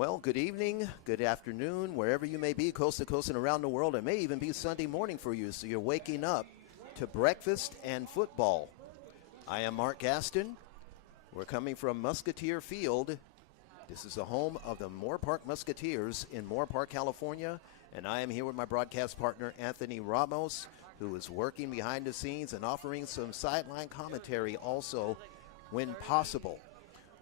Well, good evening, good afternoon, wherever you may be, coast to coast and around the world. It may even be Sunday morning for you, so you're waking up to breakfast and football. I am Mark Gaston. We're coming from Musketeer Field. This is the home of the Moore Park Musketeers in Moore Park, California, and I am here with my broadcast partner, Anthony Ramos, who is working behind the scenes and offering some sideline commentary also when possible.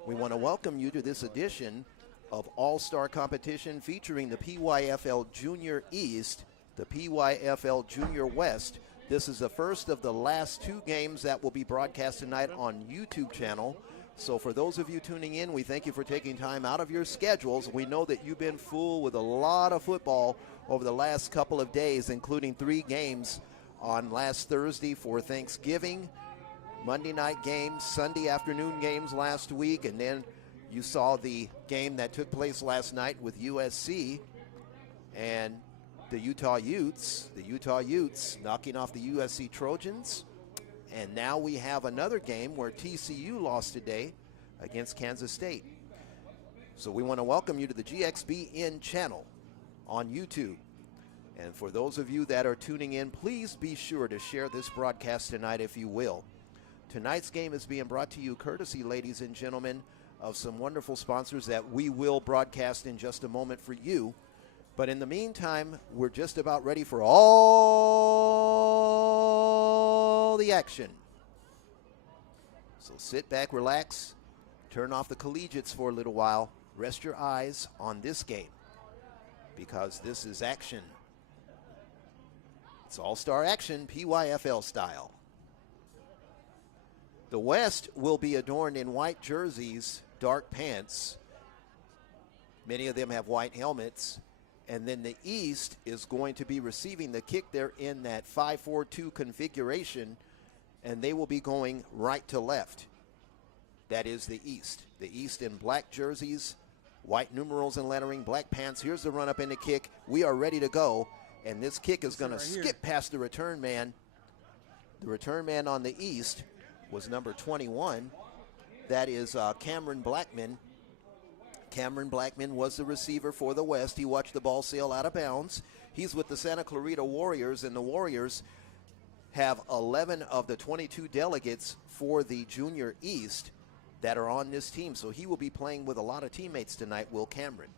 We want to welcome you to this edition of All Star competition featuring the PYFL Junior East, the PYFL Junior West. This is the first of the last two games that will be broadcast tonight on YouTube channel. So for those of you tuning in, we thank you for taking time out of your schedules. We know that you've been full with a lot of football over the last couple of days, including 3 games on last Thursday for Thanksgiving, Monday night games, Sunday afternoon games last week, and then you saw the game that took place last night with USC and the Utah Utes knocking off the USC Trojans. And now we have another game where TCU lost today against Kansas State. So we want to welcome you to the GXBN channel on YouTube. And for those of you that are tuning in, please be sure to share this broadcast tonight if you will. Tonight's game is being brought to you courtesy, ladies and gentlemen, of some wonderful sponsors that we will broadcast in just a moment for you. But in the meantime, we're just about ready for all the action. So sit back, relax, turn off the collegiates for a little while, rest your eyes on this game because this is action. It's all-star action, PYFL style. The West will be adorned in white jerseys, dark pants. Many of them have white helmets. And then the East is going to be receiving the kick. They're in that 5-4-2 configuration, and they will be going right to left. That is the East. The East in black jerseys, white numerals and lettering, black pants. Here's the run up and the kick. We are ready to go, and this kick is going to skip past the return man. The return man on the East was number 21. That is Cameron Blackman. Cameron Blackman was the receiver for the West. He watched the ball sail out of bounds. He's with the Santa Clarita Warriors, and the Warriors have 11 of the 22 delegates for the Junior East that are on this team. So he will be playing with a lot of teammates tonight, Will Cameron.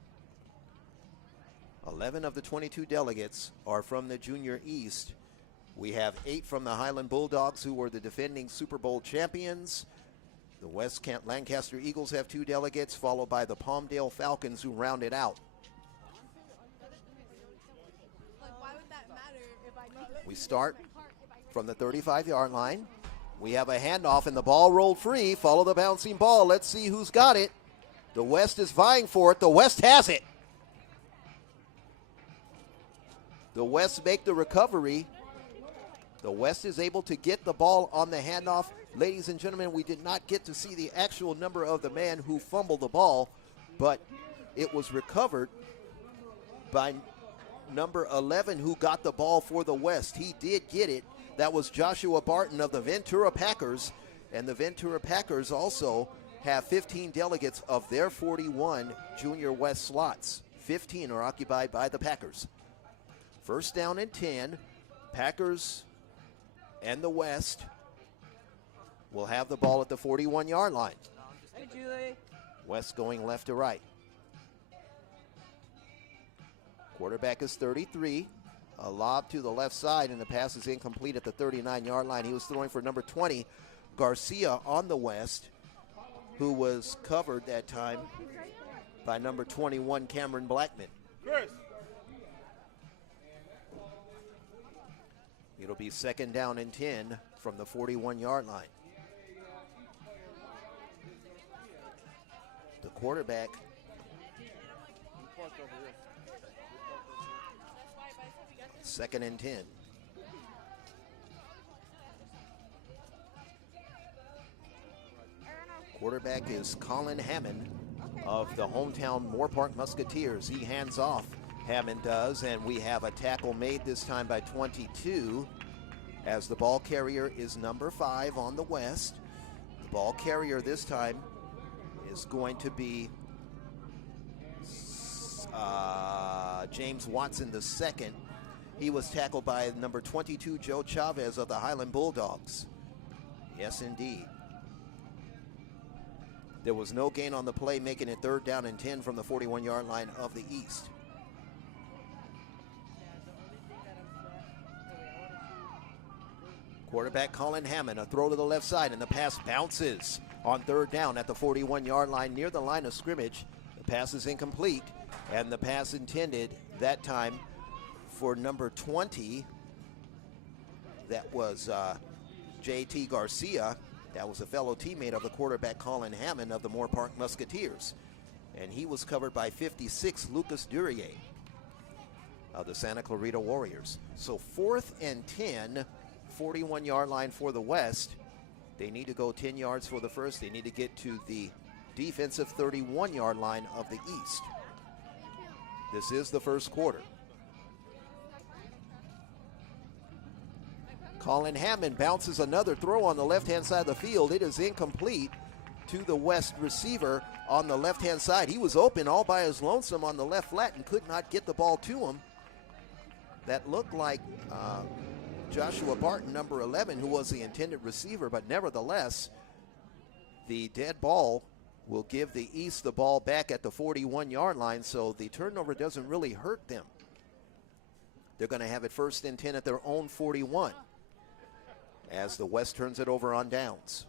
11 of the 22 delegates are from the Junior East. We have 8 from the Highland Bulldogs, who were the defending Super Bowl champions. The West Lancaster Eagles have 2 delegates, followed by the Palmdale Falcons, who round it out. We start from the 35-yard line. We have a handoff, and the ball rolled free. Follow the bouncing ball. Let's see who's got it. The West is vying for it. The West has it. The West make the recovery. The West is able to get the ball on the handoff. Ladies and gentlemen, we did not get to see the actual number of the man who fumbled the ball, but it was recovered by number 11 who got the ball for the West. He did get it. That was Joshua Barton of the Ventura Packers, and the Ventura Packers also have 15 delegates of their 41 Junior West slots. 15 are occupied by the Packers. First down and 10. Packers and the West will have the ball at the 41-yard line. Hey, Julie. West going left to right. Quarterback is 33. A lob to the left side, and the pass is incomplete at the 39-yard line. He was throwing for number 20, Garcia, on the West, who was covered that time by number 21, Cameron Blackman. Chris. It'll be second down and 10 from the 41-yard line. The quarterback second and 10. Quarterback is Colin Hammond of the hometown Moore Park Musketeers. He hands off, Hammond does, and we have a tackle made this time by 22 as the ball carrier is number 5 on the West. The ball carrier this time is going to be James Watson II. He was tackled by number 22, Joe Chavez of the Highland Bulldogs. Yes, indeed. There was no gain on the play, making it 3rd down and 10 from the 41-yard line of the East. Quarterback Colin Hammond, a throw to the left side, and the pass bounces on 3rd down at the 41-yard line near the line of scrimmage. The pass is incomplete, and the pass intended that time for number 20. That was J.T. Garcia. That was a fellow teammate of the quarterback Colin Hammond of the Moore Park Musketeers. And he was covered by 56, Lucas Durier of the Santa Clarita Warriors. So 4th and 10, 41-yard line for the West. They need to go 10 yards for the first. They need to get to the defensive 31-yard line of the East. This is the first quarter. Colin Hammond bounces another throw on the left-hand side of the field. It is incomplete to the West receiver on the left-hand side. He was open all by his lonesome on the left flat and could not get the ball to him. That looked like Joshua Barton, number 11, who was the intended receiver, but nevertheless, the dead ball will give the East the ball back at the 41-yard line, so the turnover doesn't really hurt them. They're going to have it 1st and 10 at their own 41 as the West turns it over on downs.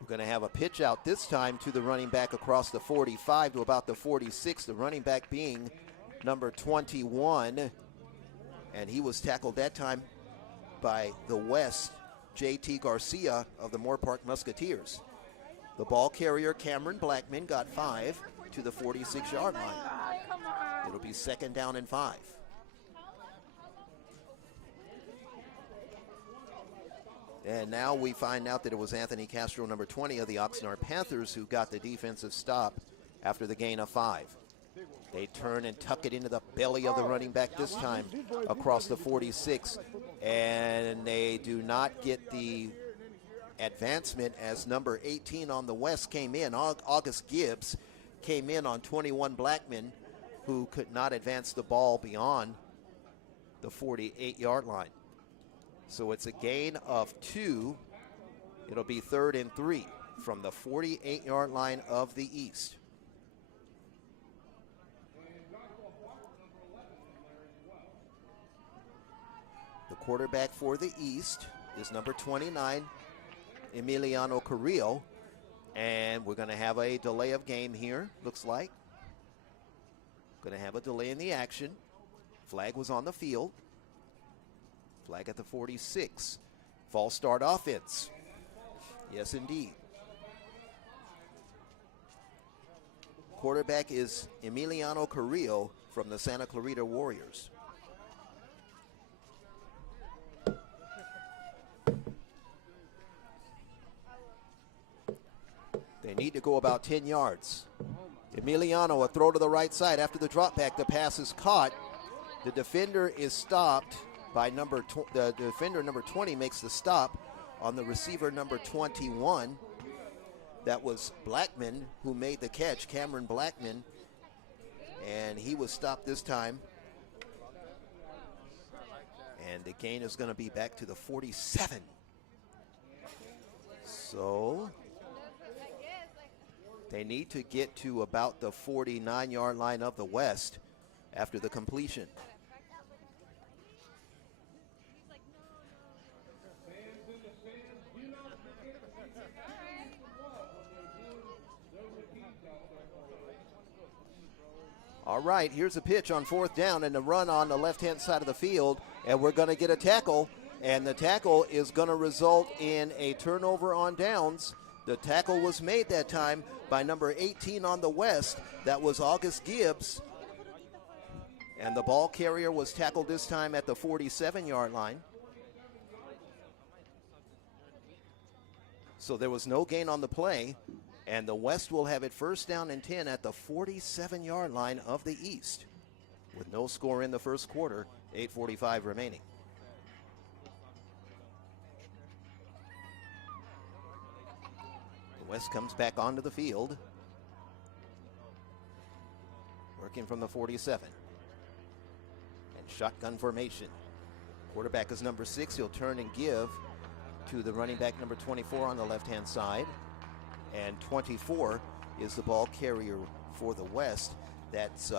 We're going to have a pitch out this time to the running back across the 45 to about the 46, the running back being number 21, and he was tackled that time by the West, J.T. Garcia of the Moore Park Musketeers. The ball carrier, Cameron Blackman, got 5 to the 46-yard line. It'll be 2nd down and 5. And now we find out that it was Anthony Castro, number 20 of the Oxnard Panthers, who got the defensive stop after the gain of 5. They turn and tuck it into the belly of the running back this time across the 46. And they do not get the advancement as number 18 on the West came in. August Gibbs came in on 21 Blackman, who could not advance the ball beyond the 48-yard line. So it's a gain of 2. It'll be 3rd and 3 from the 48-yard line of the East. The quarterback for the East is number 29, Emiliano Carrillo. And we're going to have a delay of game here, looks like. Going to have a delay in the action. Flag was on the field. Flag at the 46. False start offense. Yes, indeed. Quarterback is Emiliano Carrillo from the Santa Clarita Warriors. They need to go about 10 yards. Emiliano, a throw to the right side after the drop back. The pass is caught. The defender is stopped by the defender number 20 makes the stop on the receiver number 21. That was Blackman who made the catch, Cameron Blackman, and he was stopped this time. And the gain is going to be back to the 47. So they need to get to about the 49-yard line of the West after the completion. All right, here's a pitch on 4th down and a run on the left-hand side of the field, and we're going to get a tackle, and the tackle is going to result in a turnover on downs. The tackle was made that time by number 18 on the West. That was August Gibbs, and the ball carrier was tackled this time at the 47-yard line. So there was no gain on the play. And the West will have it 1st down and 10 at the 47-yard line of the East. With no score in the first quarter, 8:45 remaining. The West comes back onto the field. Working from the 47. And shotgun formation. Quarterback is number 6. He'll turn and give to the running back number 24 on the left-hand side. And 24 is the ball carrier for the West. That's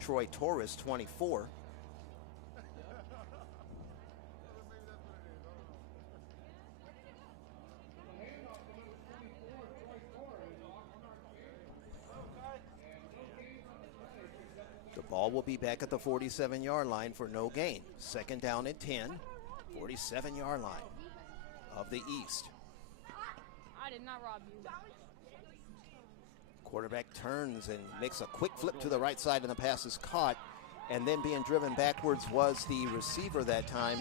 Troy Torres, 24. The ball will be back at the 47-yard line for no gain. Second down and 10, 47-yard line of the East. I did not rob you. Quarterback turns and makes a quick flip to the right side, and the pass is caught. And then being driven backwards was the receiver that time,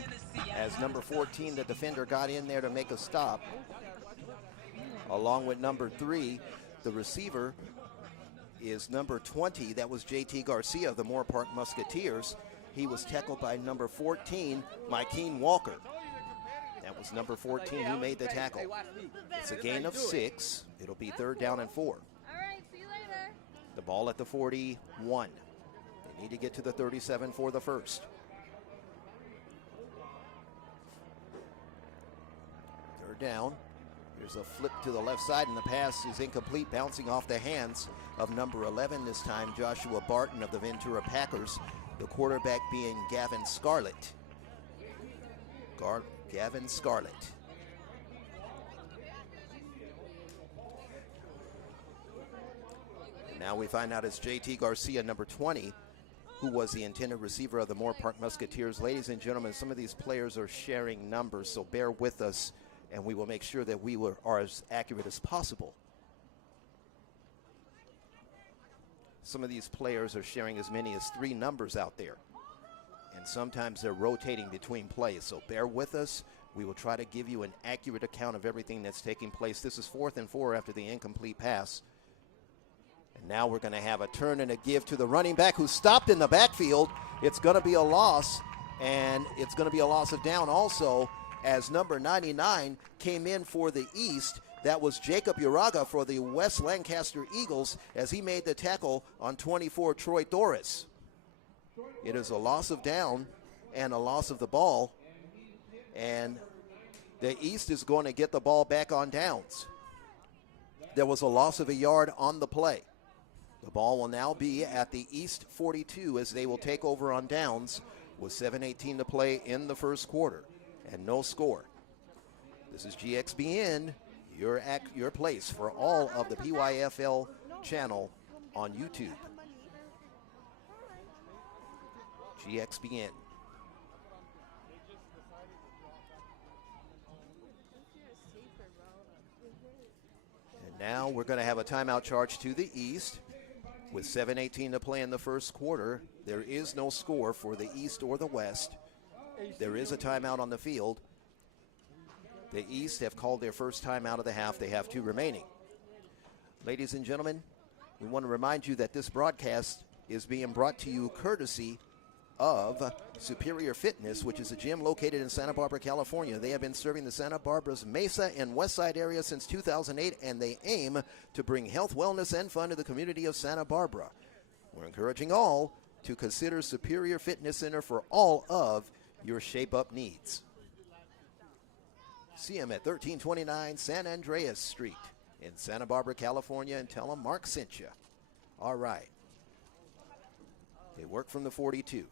as number 14, the defender, got in there to make a stop. Along with number 3, the receiver is number 20. That was J.T. Garcia of the Moore Park Musketeers. He was tackled by number 14, Mykeen Walker. That was number 14 who made the tackle. It's a gain of 6. It'll be third down and 4. All right, see you later. The ball at the 41. They need to get to the 37 for the first. Third down. There's a flip to the left side, and the pass is incomplete, bouncing off the hands of number 11 this time, Joshua Barton of the Ventura Packers. The quarterback being Gavin Scarlett. Gavin Scarlett. And now we find out it's J.T. Garcia, number 20, who was the intended receiver of the Moore Park Musketeers. Ladies and gentlemen, some of these players are sharing numbers, so bear with us, and we will make sure that we are as accurate as possible. Some of these players are sharing as many as 3 numbers out there, and sometimes they're rotating between plays, so bear with us. We will try to give you an accurate account of everything that's taking place. This is 4th and 4 after the incomplete pass. And now we're going to have a turn and a give to the running back who stopped in the backfield. It's going to be a loss, and it's going to be a loss of down also, as number 99 came in for the East. That was Jacob Uraga for the West Lancaster Eagles, as he made the tackle on 24, Troy Torres. It is a loss of down and a loss of the ball, and the East is going to get the ball back on downs. There was a loss of a yard on the play. The ball will now be at the East 42 as they will take over on downs with 7:18 to play in the first quarter and no score. This is GXBN, your place for all of the PYFL channel on YouTube. GXBN. And now we're going to have a timeout charge to the East with 7:18 to play in the first quarter. There is no score for the East or the West. There is a timeout on the field. The East have called their first timeout of the half. They have 2 remaining. Ladies and gentlemen, we want to remind you that this broadcast is being brought to you courtesy of Superior Fitness, which is a gym located in Santa Barbara, California. They have been serving the Santa Barbara's Mesa and Westside area since 2008, and they aim to bring health, wellness, and fun to the community of Santa Barbara. We're encouraging all to consider Superior Fitness Center for all of your shape-up needs. See them at 1329 San Andreas Street in Santa Barbara, California, and tell them Mark sent you. All right. They work from the 42.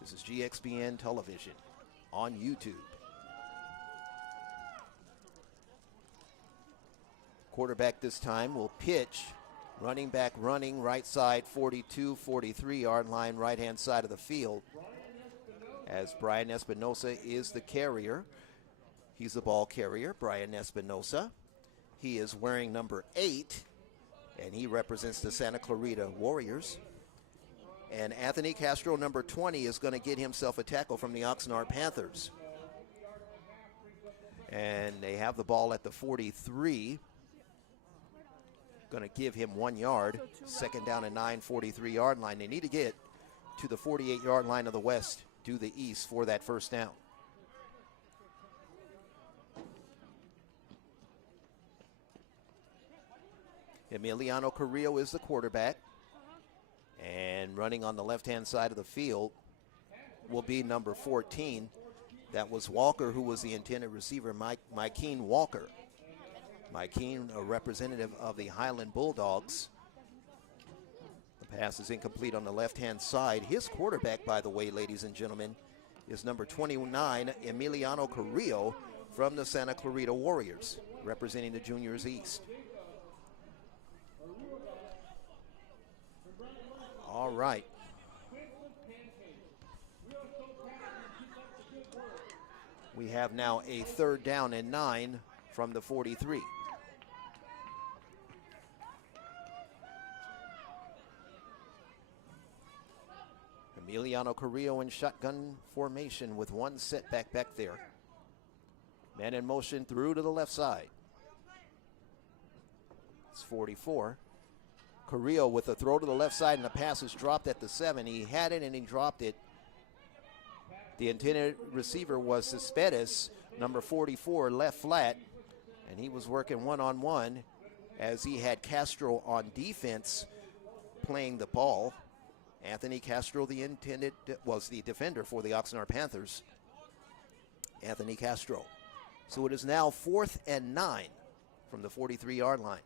This is GXBN Television on YouTube. Quarterback this time will pitch. Running back running right side, 42, 43-yard line, right-hand side of the field, as Brian Espinosa is the carrier. He's the ball carrier, Brian Espinosa. He is wearing number 8, and he represents the Santa Clarita Warriors. And Anthony Castro, number 20, is going to get himself a tackle from the Oxnard Panthers. And they have the ball at the 43. Going to give him 1 yard. Second down and 9, 43-yard line. They need to get to the 48-yard line of the West, to the East, for that first down. Emiliano Carrillo is the quarterback. And running on the left-hand side of the field will be number 14. That was Walker, who was the intended receiver, Mykeen Walker. Mykeen, a representative of the Highland Bulldogs. The pass is incomplete on the left-hand side. His quarterback, by the way, ladies and gentlemen, is number 29, Emiliano Carrillo from the Santa Clarita Warriors, representing the Juniors East. All right. We have now a 3rd down and 9 from the 43. Emiliano Carrillo in shotgun formation with one setback back there. Man in motion through to the left side. It's 44. Carrillo with a throw to the left side, and the pass is dropped at the 7. He had it and he dropped it. The intended receiver was Cespedes, number 44, left flat, and he was working one-on-one as he had Castro on defense playing the ball. Anthony Castro, was the defender for the Oxnard Panthers. Anthony Castro. So it is now 4th and 9 from the 43-yard line.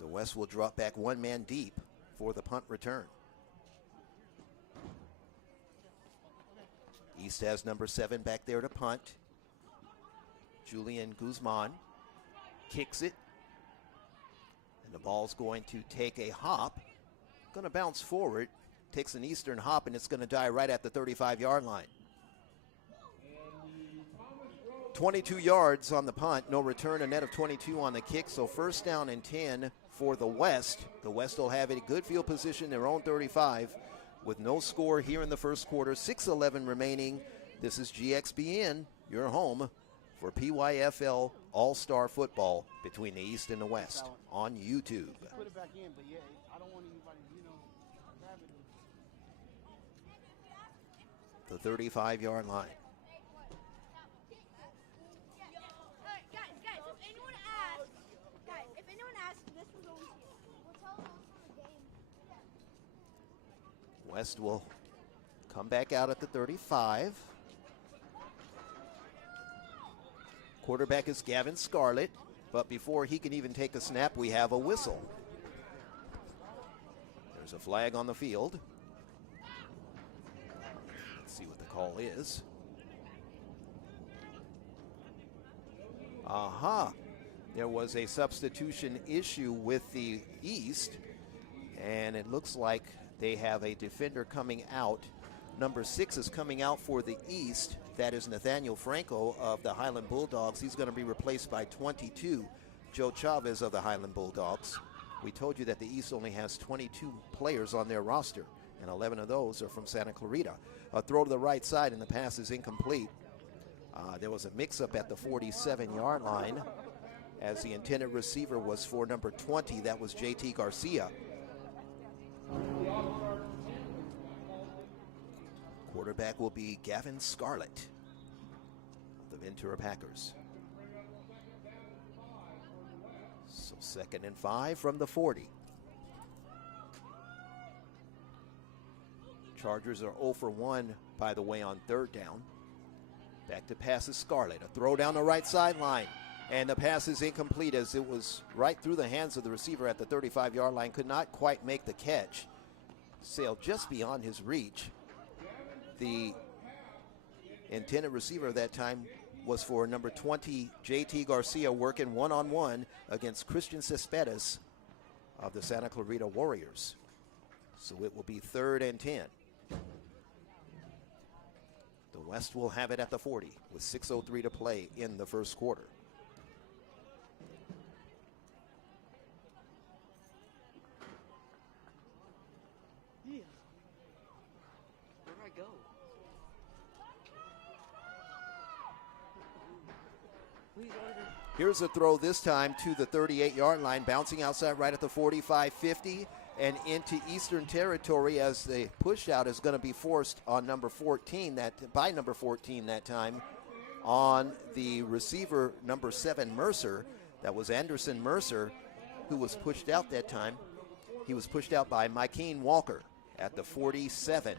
The West will drop back one man deep for the punt return. East has number 7 back there to punt. Julian Guzman kicks it. And the ball's going to take a hop. Going to bounce forward. Takes an eastern hop, and it's going to die right at the 35-yard line. 22 yards on the punt. No return, a net of 22 on the kick. So 1st down and 10 for the West. The West will have a good field position, their own 35, with no score here in the first quarter. 6:11 remaining. This is GXBN, your home for PYFL All Star football between the East and the West on YouTube. Put it back in, but yeah, I don't want anybody, grab it. The 35-yard line. If anyone asks, this was always here. We'll tell them from the game. West will come back out at the 35. Quarterback is Gavin Scarlett, but before he can even take a snap, we have a whistle. There's a flag on the field. Let's see what the call is. Aha. There was a substitution issue with the East, and it looks like they have a defender coming out. Number 6 is coming out for the East. That is Nathaniel Franco of the Highland Bulldogs. He's going to be replaced by 22, Joe Chavez of the Highland Bulldogs. We told you that the East only has 22 players on their roster, and 11 of those are from Santa Clarita. A throw to the right side, and the pass is incomplete. There was a mix-up at the 47-yard line as the intended receiver was for number 20. That was JT Garcia. Quarterback will be Gavin Scarlett of the Ventura Packers. So 2nd and 5 from the 40. Chargers are 0 for 1, by the way, on 3rd down. Back to pass is Scarlett. A throw down the right sideline. And the pass is incomplete as it was right through the hands of the receiver at the 35-yard line. Could not quite make the catch. Sailed just beyond his reach. The intended receiver at that time was for number 20, JT Garcia, working one-on-one against Christian Cespedes of the Santa Clarita Warriors. So it will be 3rd and 10. The West will have it at the 40 with 6:03 to play in the first quarter. Yeah. Where'd I go? Here's a throw this time to the 38-yard line, bouncing outside right at the 45-50 and into Eastern Territory as the push out is going to be forced on number 14 by number 14 that time on the receiver, number 7, Mercer. That was Anderson Mercer, who was pushed out that time. He was pushed out by Mikeen Walker at the 47.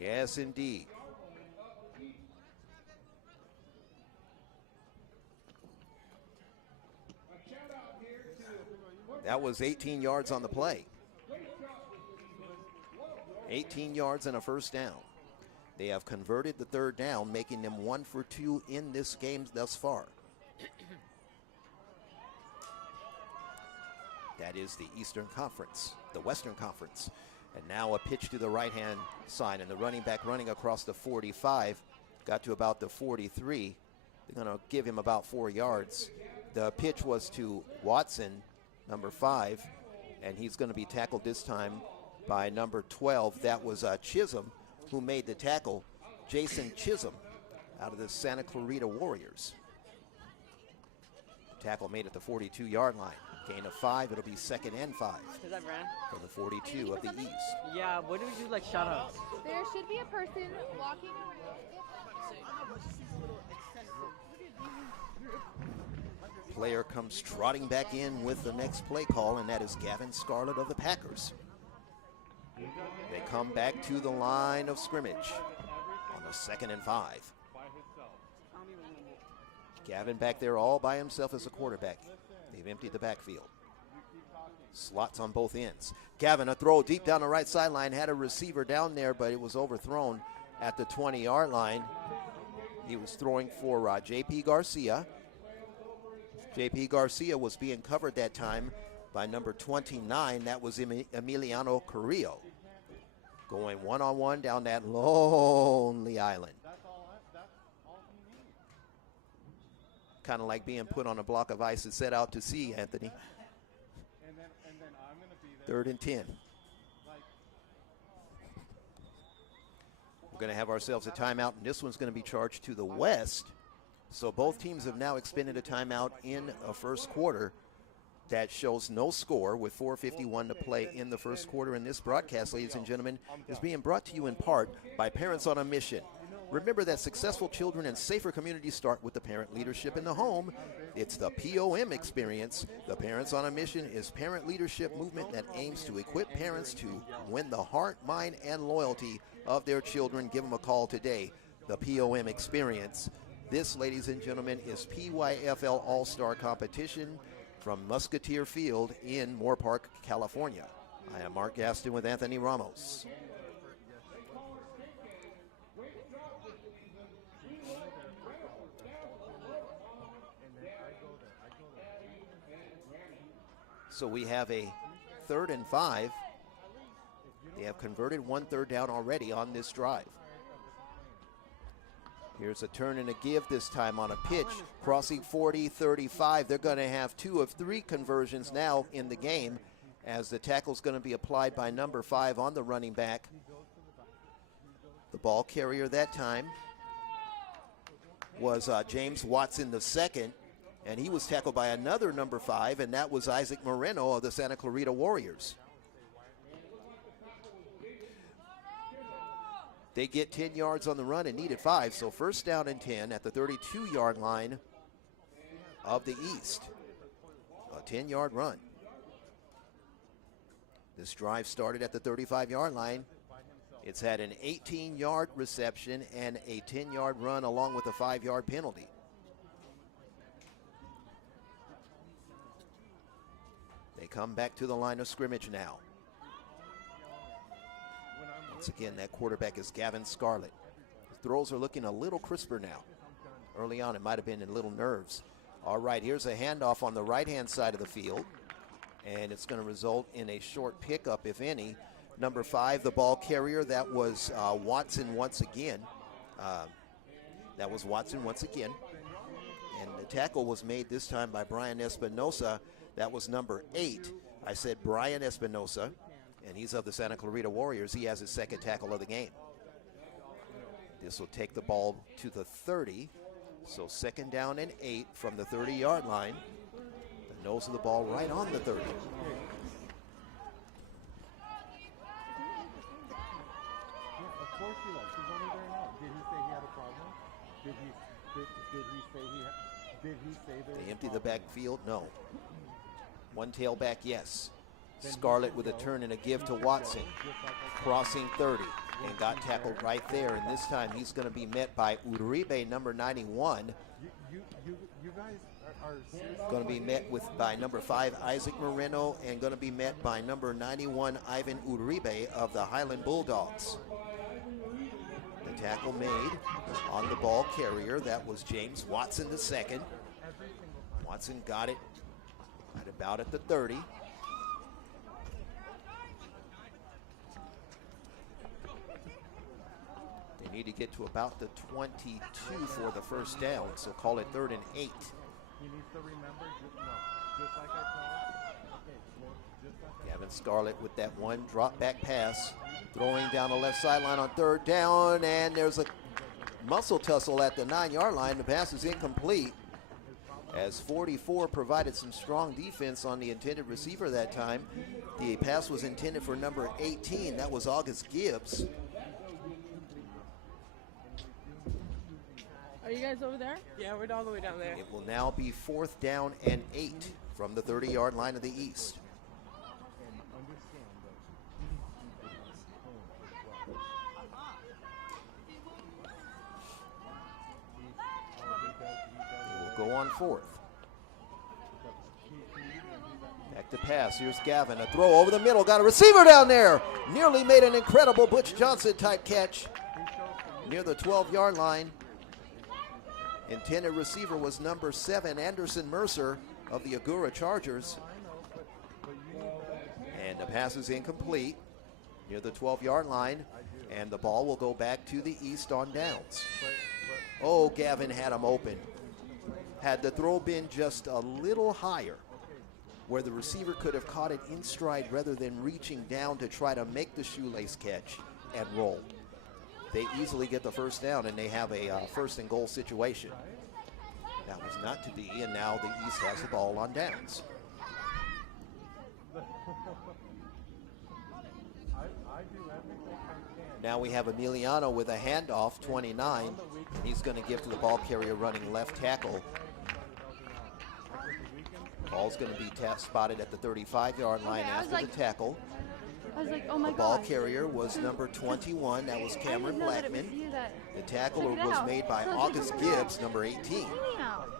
Yes, indeed. That was 18 yards on the play. 18 yards and a first down. They have converted the third down, making them 1 for 2 in this game thus far. That is the Eastern Conference, the Western Conference. And now a pitch to the right-hand side, and the running back running across the 45, got to about the 43. They're going to give him about 4 yards. The pitch was to Watson, number 5, and he's going to be tackled this time by number 12. That was Chisholm, who made the tackle, Jason Chisholm, out of the Santa Clarita Warriors. Tackle made at the 42-yard line. Gain of 5, it'll be 2nd and 5 Is that Brandon? for the 42 of the East. Yeah, what do we do, like shout outs? There should be a person walking around. Player comes trotting back in with the next play call, and that is Gavin Scarlett of the Packers. They come back to the line of scrimmage on the 2nd and 5. Gavin back there all by himself as a quarterback. They've emptied the backfield. Slots on both ends. Gavin, a throw deep down the right sideline, had a receiver down there, but it was overthrown at the 20-yard line. He was throwing for J.P. Garcia. J.P. Garcia was being covered that time by number 29. That was Emiliano Carrillo. Going one-on-one down that lonely island. Kind of like being put on a block of ice and set out to sea, Anthony. 3rd and 10. We're going to have ourselves a timeout, and this one's going to be charged to the west. So both teams have now expended a timeout in a first quarter. That shows no score with 4:51 to play in the first quarter. And this broadcast, ladies and gentlemen, is being brought to you in part by Parents on a Mission. Remember that successful children and safer communities start with the parent leadership in the home. It's the POM experience. The Parents on a Mission is parent leadership movement that aims to equip parents to win the heart, mind, and loyalty of their children. Give them a call today. The POM experience. This, ladies and gentlemen, is PYFL All Star competition from Musketeer Field in Moore Park, California. I am Mark Gaston with Anthony Ramos. So we have a 3rd and 5. They have converted 1 third down already on this drive. Here's a turn and a give this time on a pitch, crossing 40-35. They're going to have 2 of 3 conversions now in the game, as the tackle's going to be applied by number 5 on the running back. The ball carrier that time was James Watson II, and he was tackled by another number 5, and that was Isaac Moreno of the Santa Clarita Warriors. They get 10 yards on the run and needed 5, so first down and 10 at the 32-yard line of the East. A 10-yard run. This drive started at the 35-yard line. It's had an 18-yard reception and a 10-yard run along with a 5-yard penalty. They come back to the line of scrimmage now. Once again, that quarterback is Gavin Scarlett. The throws are looking a little crisper now. Early on, it might have been in little nerves. All right, here's a handoff on the right-hand side of the field, and it's going to result in a short pickup, if any. Number 5, the ball carrier, that was Watson once again. And the tackle was made this time by Brian Espinosa. That was number 8. I said Brian Espinosa, and he's of the Santa Clarita Warriors. He has his 2nd tackle of the game. This will take the ball to the 30. So 2nd down and 8 from the 30-yard line. The nose of the ball right on the 30. Of course he was. He's only there now. Did he say he had a problem? Did he Did he say there They was empty the problem? backfield? No. One tailback, yes. Scarlett with a turn and a give to Watson. Crossing 30 and got tackled right there. And this time he's going to be met by Uribe, number 91. You guys are seriously Going to be met by number 5, Isaac Moreno, and going to be met by number 91, Ivan Uribe of the Highland Bulldogs. The tackle made on the ball carrier. That was James Watson, the second. Watson got it at about at the 30. They need to get to about the 22 for the first down, so call it 3rd and 8. He needs to remember, just like I told him. Gavin Scarlett with that one drop back pass, throwing down the left sideline on 3rd down, and there's a muscle tussle at the 9-yard line. The pass is incomplete, as 44 provided some strong defense on the intended receiver that time. The pass was intended for number 18. That was August Gibbs. Are you guys over there? Yeah, we're all the way down there. It will now be 4th down and 8 from the 30-yard line of the East. They will go on 4th. Back to pass. Here's Gavin. A throw over the middle. Got a receiver down there. Nearly made an incredible Butch Johnson type catch near the 12-yard line. Intended receiver was number 7, Anderson Mercer of the Agura Chargers. And the pass is incomplete near the 12-yard line, and the ball will go back to the East on downs. Oh, Gavin had him open. Had the throw been just a little higher, where the receiver could have caught it in stride rather than reaching down to try to make the shoelace catch and roll, they easily get the first down, and they have a 1st and goal situation. That was not to be, and now the East has the ball on downs. Now we have Emiliano with a handoff, 29. He's going to give to the ball carrier running left tackle. Ball's going to be spotted at the 35-yard line after the tackle. I was like, oh my The ball gosh. carrier was number 21. That was I Cameron didn't know that it was Blackman. you that- The tackle Check it was out. made by So it's August like, oh my Gibbs, number 18.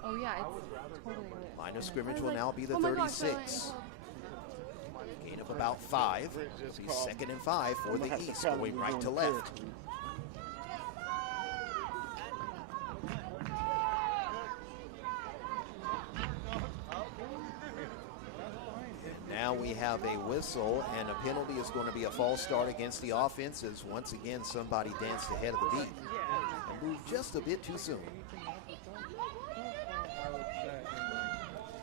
Oh yeah, it's totally lit. Line of scrimmage I was will like, now be the oh my gosh, 36. Gain of about 5. It'll be 2nd and 5 for the East, going right to left. Now we have a whistle, and a penalty is going to be a false start against the offense, as once again somebody danced ahead of the beat and moved just a bit too soon.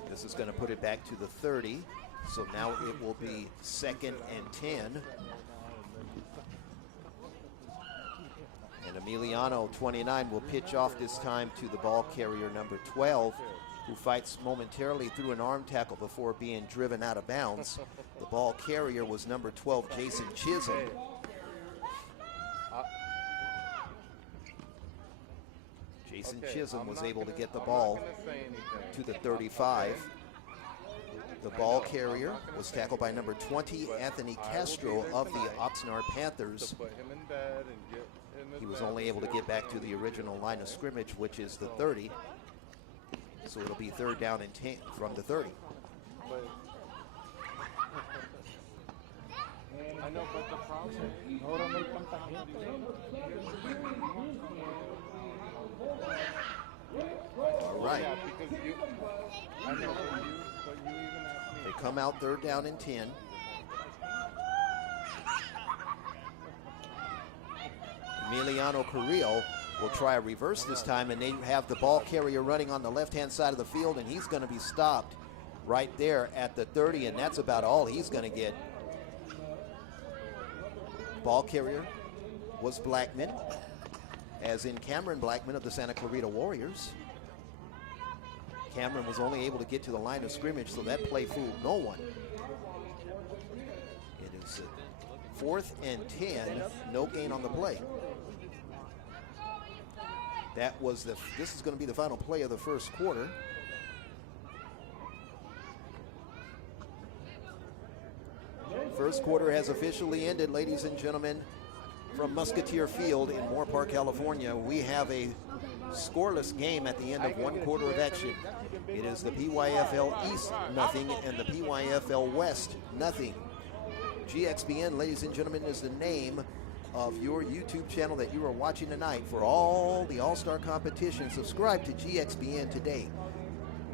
This is going to put it back to the 30, so now it will be 2nd and 10. And Emiliano, 29, will pitch off this time to the ball carrier, number 12, who fights momentarily through an arm tackle before being driven out of bounds. The ball carrier was number 12, Jason Chisholm. Jason Chisholm was able to get the ball to the 35. The ball carrier was tackled by number 20, Anthony Castro of the Oxnard Panthers. He was only able to get back to the original line of scrimmage, which is the 30. So it'll be 3rd down and 10 from the 30. I know, but the problem All right. because you, I know, but you even asked me. They come out 3rd down and 10. Emiliano Carrillo will try a reverse this time, and they have the ball carrier running on the left-hand side of the field, and he's going to be stopped right there at the 30, and that's about all he's going to get. Ball carrier was Blackman, as in Cameron Blackman of the Santa Clarita Warriors. Cameron was only able to get to the line of scrimmage, so that play fooled no one. It is 4th and 10, no gain on the play. This is going to be the final play of the first quarter. First quarter has officially ended, ladies and gentlemen. From Musketeer Field in Moore Park, California, we have a scoreless game at the end of one quarter of action. It is the PYFL East nothing and the PYFL West nothing. GXBN, ladies and gentlemen, is the name of your YouTube channel that you are watching tonight for all the All-Star competition. Subscribe to GXBN today.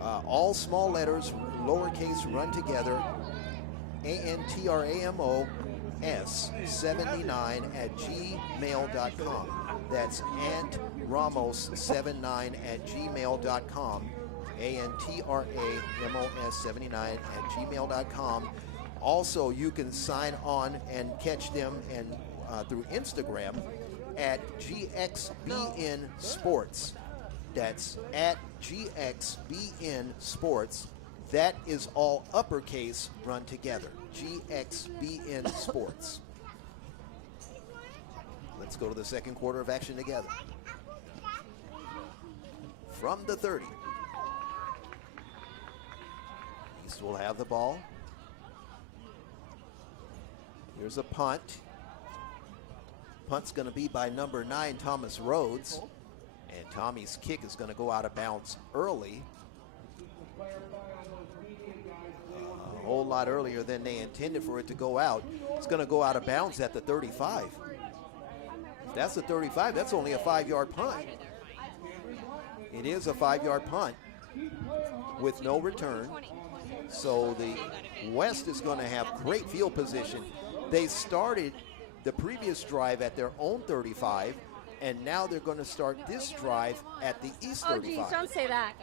All small letters, lowercase, run together. ANTRAMOS79@gmail.com. That's AntRamos79@gmail.com. ANTRAMOS79@gmail.com. Also, you can sign on and catch them and through Instagram at GXBN Sports. That's at GXBN Sports. That is all uppercase run together. GXBN Sports. Let's go to the second quarter of action together. From the 30. East will have the ball. Here's a punt. Punt's going to be by number 9, Thomas Rhodes. And Tommy's kick is going to go out of bounds early. A whole lot earlier than they intended for it to go out. It's going to go out of bounds at the 35. If that's the 35, that's only a 5-yard punt. It is a 5-yard punt with no return. So the West is going to have great field position. They started the previous drive at their own 35, and now they're going to start this drive at the East 35. Oh, geez, don't say that.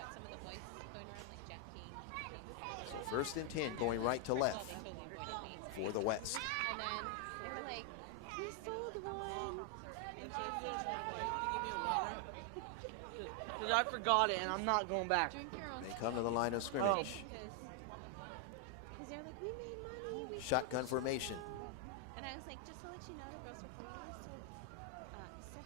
So first and 10 going right to left for the West. And then they were like, we sold one. Because I forgot it and I'm not going back. Drink your own. They come to the line of scrimmage. Because they're like, we made money. We Shotgun formation. And I was like, just to let you know, the girls were calling us.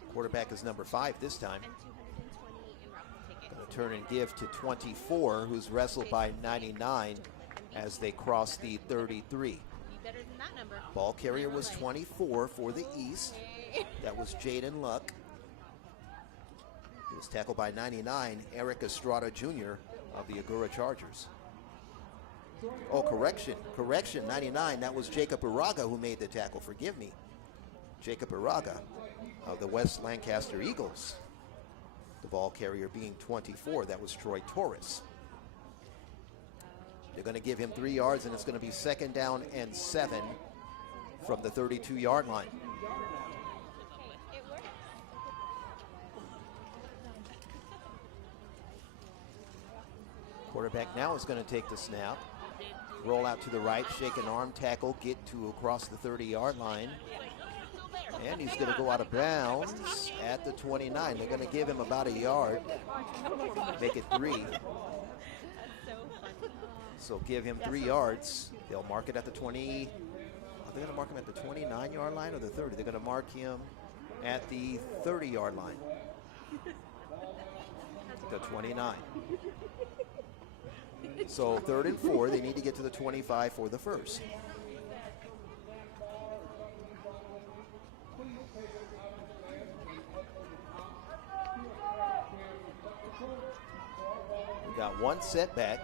So, Quarterback is number 5 this time. and 220 in raffle tickets. Going to turn and give to 24, who's wrestled by 99 as they cross the 33. Be better than that number. Ball carrier was 24 for the East. That was Jaden Luck. He was tackled by 99, Eric Estrada Jr. of the Agura Chargers. Oh, correction, 99. That was Jacob Uraga who made the tackle. Forgive me. Jacob Uraga of the West Lancaster Eagles. The ball carrier being 24. That was Troy Torres. They're going to give him 3 yards, and it's going to be second down and 7 from the 32-yard line. Quarterback now is going to take the snap, roll out to the right, shake an arm tackle, get to across the 30-yard line. And he's going to go out of bounds at the 29. They're going to give him about a yard, make it 3. So give him 3 yards. They'll mark it at the 20. Are they going to mark him at the 29-yard line or the 30? They're going to mark him at the 30-yard line. The 29. So 3rd and 4, they need to get to the 25 for the first. We got one setback.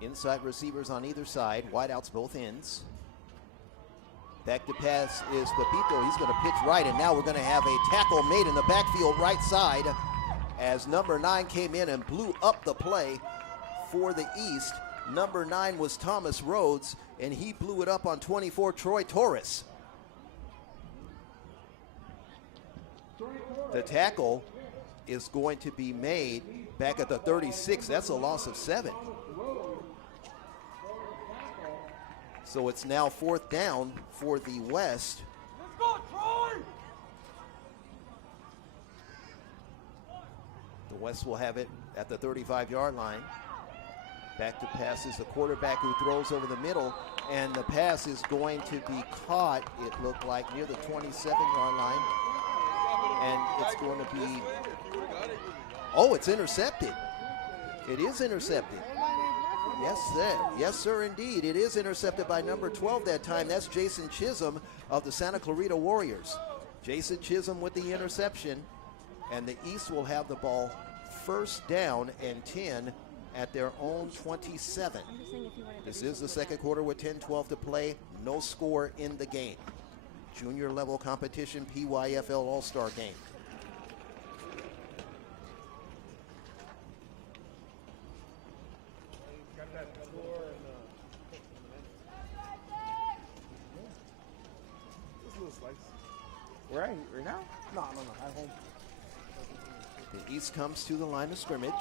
Inside receivers on either side, wideouts both ends. Back to pass is Pepito. He's going to pitch right, and now we're going to have a tackle made in the backfield right side as number 9 came in and blew up the play for the East. Number 9 was Thomas Rhodes, and he blew it up on 24, Troy Torres. The tackle is going to be made back at the 36. That's a loss of 7. So it's now 4th down for the West. Let's go, Troy! The West will have it at the 35-yard line. Back to pass is the quarterback who throws over the middle, and the pass is going to be caught, it looked like, near the 27-yard line. And it's going to be, oh, it's intercepted. It is intercepted. Yes, sir. Yes, sir, indeed. It is intercepted by number 12 that time. That's Jason Chisholm of the Santa Clarita Warriors. Jason Chisholm with the interception. And the East will have the ball first down and 10 at their own 27. This is the second quarter with 10-12 to play. No score in the game. Junior level competition, PYFL All Star game. Right now? No, at home. The East comes to the line of scrimmage.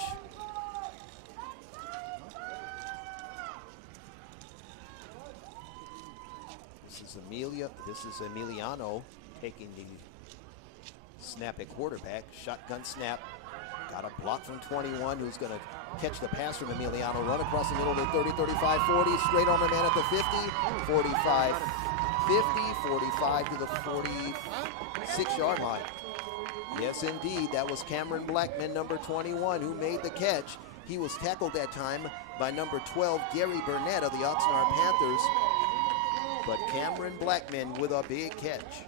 This is Emiliano taking the snap at quarterback. Shotgun snap. Got a block from 21, who's going to catch the pass from Emiliano. Run across the middle to 30, 35, 40. Straight on the man at the 50. 45, 50, 45 to the 46-yard line. Yes, indeed. That was Cameron Blackman, number 21, who made the catch. He was tackled that time by number 12, Gary Burnett of the Oxnard Panthers. But Cameron Blackman with a big catch.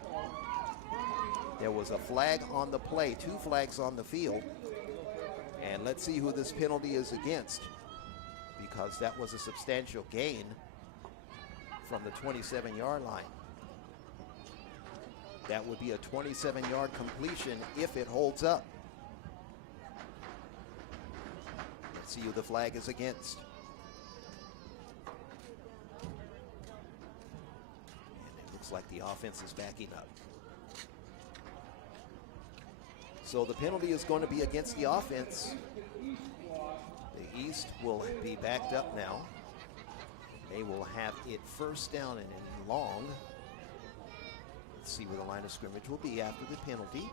There was a flag on the play, 2 flags on the field. And let's see who this penalty is against, because that was a substantial gain from the 27-yard line. That would be a 27-yard completion if it holds up. Let's see who the flag is against. Like the offense is backing up. So the penalty is going to be against the offense. The East will be backed up now. They will have it first down and long. Let's see where the line of scrimmage will be after the penalty.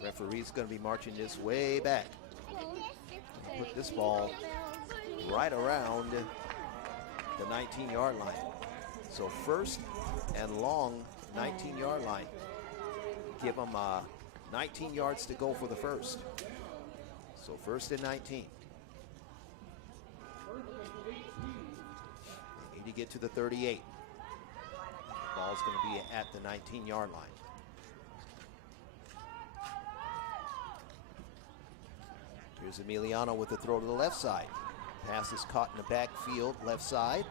The referee's going to be marching this way back. Put this ball right around the 19-yard line. So first and long, 19-yard line. Give them 19 yards to go for the first. So first and 19. They need to get to the 38. Ball's going to be at the 19-yard line. Here's Emiliano with the throw to the left side. Pass is caught in the backfield, left side,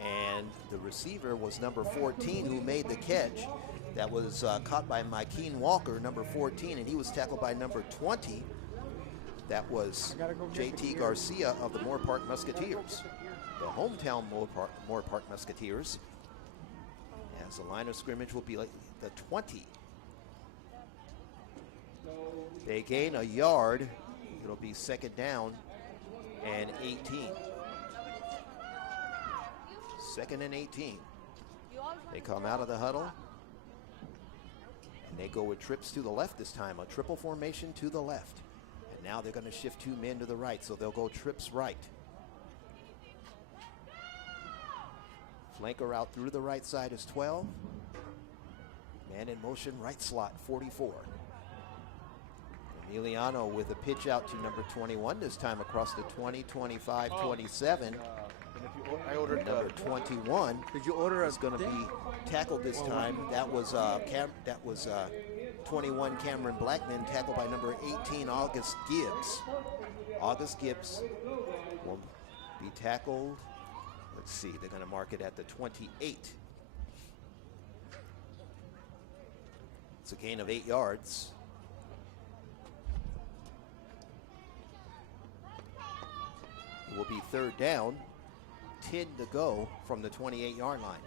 and the receiver was number 14 who made the catch. That was caught by Mikeen Walker, number 14, and he was tackled by number 20. That was J.T. Garcia of the Moore Park Musketeers, the hometown Moore Park Musketeers. As the line of scrimmage will be like the 20. They gain a yard. It'll be second down and 18. Second and 18. They come out of the huddle, and they go with trips to the left this time, a triple formation to the left. And now they're going to shift 2 men to the right, so they'll go trips right. Flanker out through the right side is 12. Man in motion, right slot, 44. Emiliano with a pitch out to number 21, this time across the 20, 25, 27. I ordered number 21. Did you order is going to be tackled this time. That was 21 Cameron Blackman, tackled by number 18 August Gibbs. August Gibbs will be tackled. Let's see, they're going to mark it at the 28. It's a gain of 8 yards. It will be third down, 10 to go from the 28-yard line.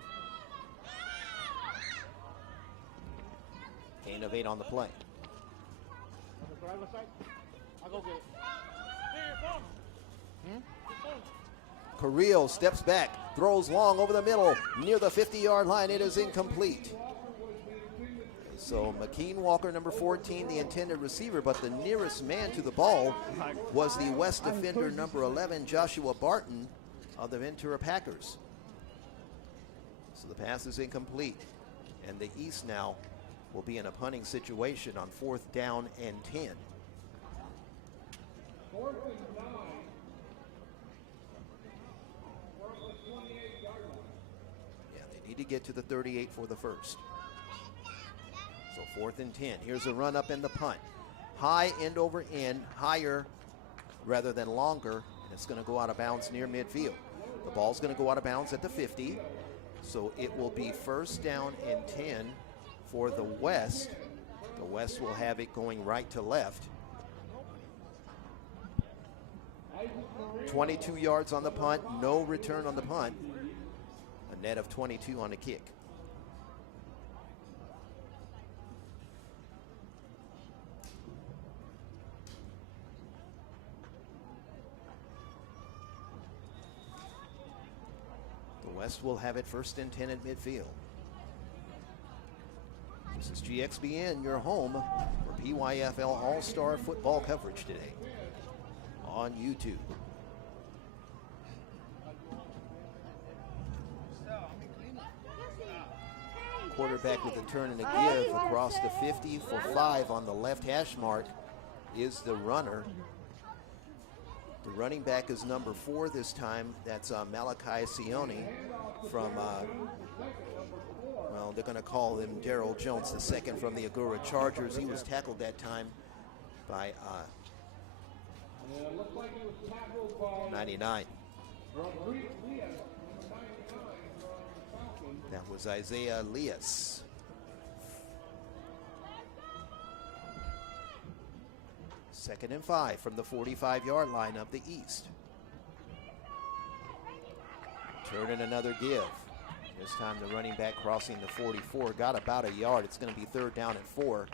Gain of 8 on the play. I'll go get it. Carrillo steps back, throws long over the middle, near the 50-yard line. It is incomplete. So Mikeen Walker, number 14, the intended receiver, but the nearest man to the ball was the West defender, number 11, Joshua Barton of the Ventura Packers. So the pass is incomplete. And the East now will be in a punting situation on 4th down and 10. Yeah, they need to get to the 38 for the first. So 4th and 10. Here's a run up and the punt. High end over end, higher rather than longer. It's going to go out of bounds near midfield. The ball's going to go out of bounds at the 50. So it will be 1st down and 10 for the West. The West will have it going right to left. 22 yards on the punt, no return on the punt. A net of 22 on the kick. The West will have it 1st and 10 at midfield. This is GXBN, your home for PYFL All Star football coverage today on YouTube. Quarterback with a turn and a give across the 50 for 5 on the left hash mark is the runner. The running back is number 4 this time. That's Malachi Sione from, well, they're going to call him Daryl Jones, the second from the Agoura Chargers. He was tackled that time by 99. That was Isaiah Elias. Second and 5 from the 45-yard line of the East. Turn and another give. This time the running back crossing the 44 got about a yard. It's going to be 3rd down and 4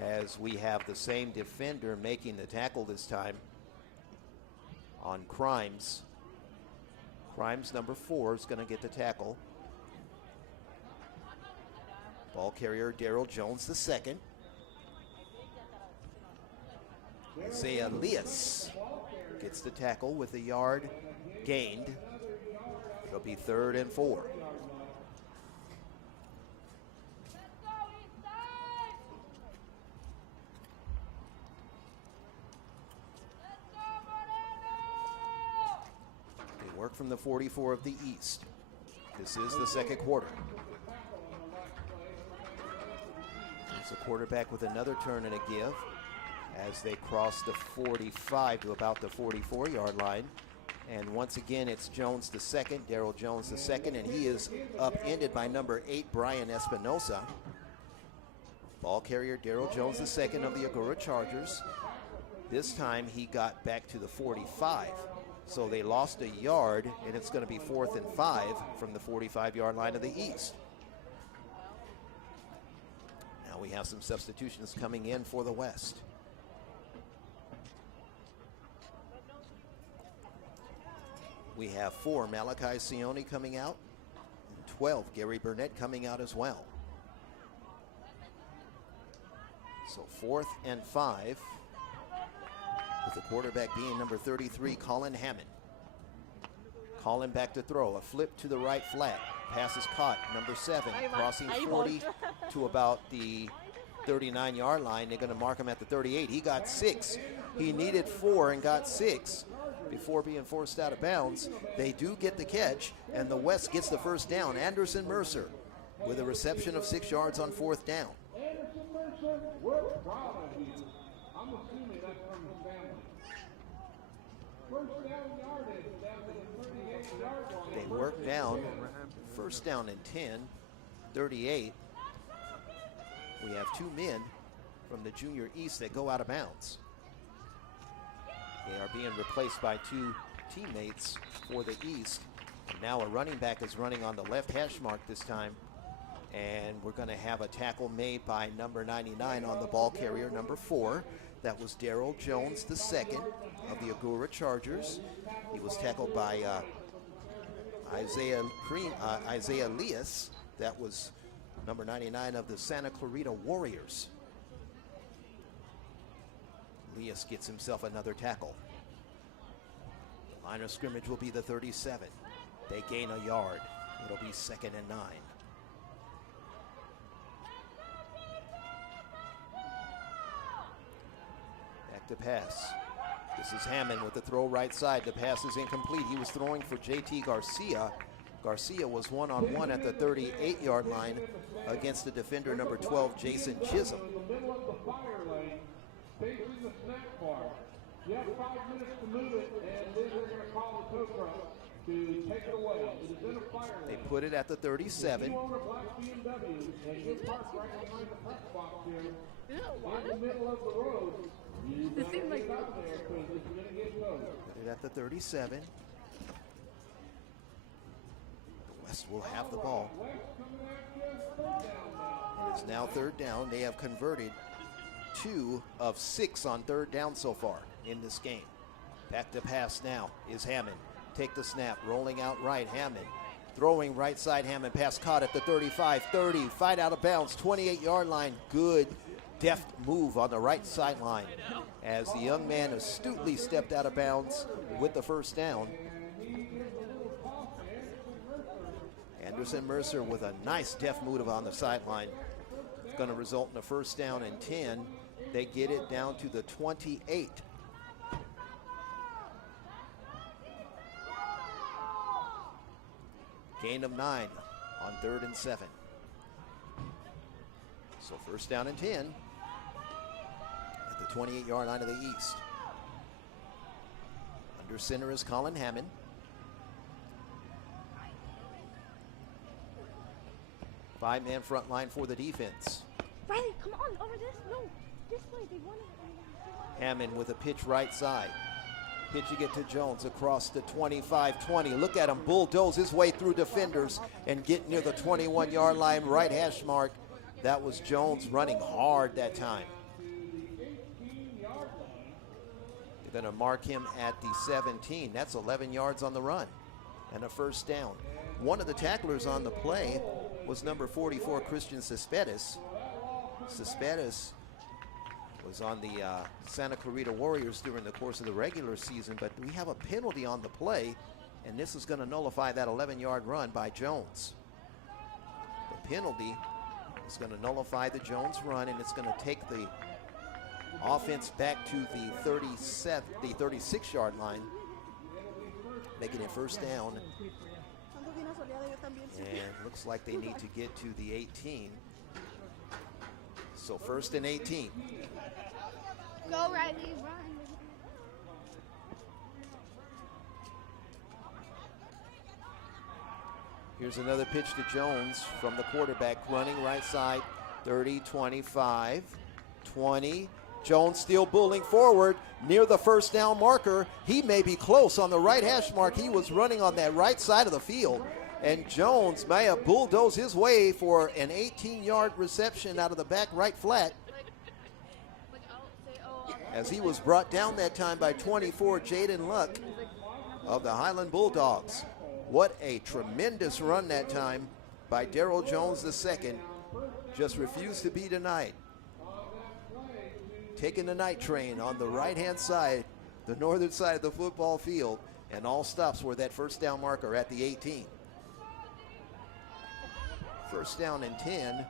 as we have the same defender making the tackle this time on Crimes. Crimes number 4 is going to get the tackle. Ball carrier Daryl Jones the second. Isaiah Elias gets the tackle with a yard gained. It'll be 3rd and 4. They work from the 44 of the East. This is the second quarter. There's a quarterback with another turn and a give as they cross the 45 to about the 44-yard line. And once again, it's Jones the second, Daryl Jones the second, and he is upended by number 8, Brian Espinosa. Ball carrier Daryl Jones the second of the Agoura Chargers. This time he got back to the 45. So they lost a yard, and it's going to be 4th and 5 from the 45-yard line of the East. Now we have some substitutions coming in for the West. We have 4, Malachi Sione coming out, and 12, Gary Burnett coming out as well. So 4th and 5, with the quarterback being number 33, Colin Hammond. Colin back to throw, a flip to the right flat. Pass is caught, number 7, crossing 40 to about the 39-yard line. They're going to mark him at the 38. He got 6. He needed 4 and got 6 before being forced out of bounds. They do get the catch, and the West gets the first down. Anderson Mercer with a reception of 6 yards on 4th down. Anderson Mercer, we're proud of you. I'm assuming that's from his family. First down yardage down to the 38-yard line. They work down, 1st down and 10, 38. We have 2 men from the Junior East that go out of bounds. They are being replaced by 2 teammates for the East. And now a running back is running on the left hash mark this time. And we're going to have a tackle made by number 99 on the ball carrier, number 4. That was Daryl Jones, the second of the Agoura Chargers. He was tackled by Isaiah Elias. That was number 99 of the Santa Clarita Warriors. Elias gets himself another tackle. The line of scrimmage will be the 37. They gain a yard. It'll be 2nd and 9. Back to pass. This is Hammond with the throw right side. The pass is incomplete. He was throwing for JT Garcia. Garcia was one-on-one at the 38-yard line against the defender number 12, Jason Chisholm. In the middle of the fire lane, facing the snack bar. You have 5 minutes to move it, and then they're going to call the tow truck to take it away. It is in a fire lane. They put it at the 37. You own a black BMW, and you park right behind the press box here. In the middle of the road. You better get out there because it's going to get towed. Put it at the 37. West will have the ball. It is now 3rd down. They have converted 2 of 6 on 3rd down so far in this game. Back to pass now is Hammond. Take the snap, rolling out right, Hammond. Throwing right side, Hammond, pass caught at the 35, 30, fight out of bounds, 28-yard line. Good, deft move on the right sideline as the young man astutely stepped out of bounds with the 1st down. Anderson Mercer with a nice deft move on the sideline. It's going to result in a 1st down and 10. They get it down to the 28. Gain of 9 on 3rd and 7. So 1st down and 10 at the 28-yard line of the East. Under center is Colin Hammond. Five-man front line for the defense. Riley, come on, over this. No, this way. They want it. Hammond with a pitch right side. Pitching it to Jones across the 25-20. Look at him bulldoze his way through defenders and get near the 21-yard line, right hash mark. That was Jones running hard that time. They're going to mark him at the 17. That's 11 yards on the run and a 1st down. One of the tacklers on the play was number 44, Christian Cespedes. Cespedes was on the Santa Clarita Warriors during the course of the regular season, but we have a penalty on the play, and this is going to nullify that 11-yard run by Jones. The penalty is going to nullify the Jones run, and it's going to take the offense back to the 36-yard line, making it 1st down. And looks like they need to get to the 18. So 1st and 18. Go, Riley, run. Here's another pitch to Jones from the quarterback, running right side, 30, 25, 20. Jones still bulling forward near the 1st down marker. He may be close on the right hash mark. He was running on that right side of the field. And Jones may have bulldozed his way for an 18-yard reception out of the back right flat, as he was brought down that time by 24, Jaden Luck of the Highland Bulldogs. What a tremendous run that time by Darrell Jones II. Just refused to be denied. Taking the night train on the right-hand side, the northern side of the football field, and all stops were that 1st down marker at the 18. 1st down and 10.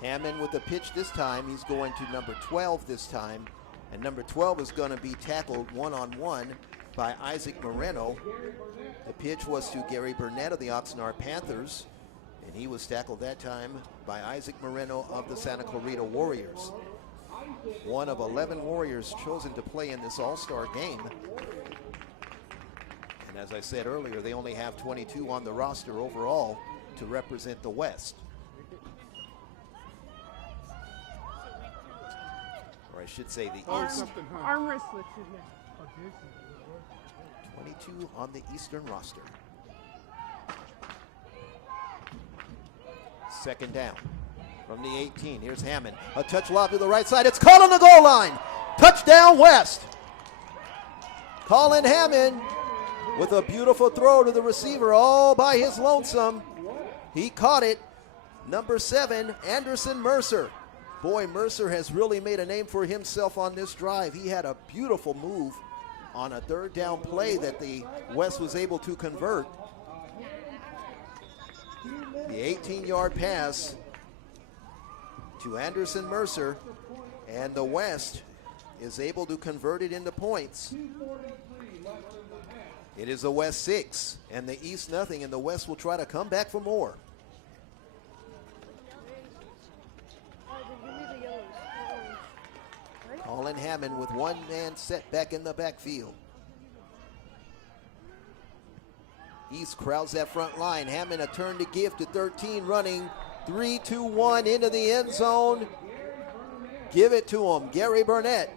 Hammond with the pitch this time. He's going to number 12 this time. And number 12 is going to be tackled one-on-one by Isaac Moreno. The pitch was to Gary Burnett of the Oxnard Panthers. And he was tackled that time by Isaac Moreno of the Santa Clarita Warriors. One of 11 Warriors chosen to play in this All-Star game. And as I said earlier, they only have 22 on the roster overall to represent the West. Or I should say the East. Arm wrestlers. 22 on the Eastern roster. 2nd down from the 18. Here's Hammond. A touch lob to the right side. It's caught on the goal line. Touchdown West. Colin Hammond with a beautiful throw to the receiver all by his lonesome. He caught it. Number 7, Anderson Mercer. Boy, Mercer has really made a name for himself on this drive. He had a beautiful move on a third down play that the West was able to convert. The 18-yard pass to Anderson Mercer, and the West is able to convert it into points. It is the West 6 and the East nothing, and the West will try to come back for more. Colin Hammond with one man set back in the backfield. East crowds that front line. Hammond a turn to give to 13, running 3-2-1 into the end zone. Give it to him. Gary Burnett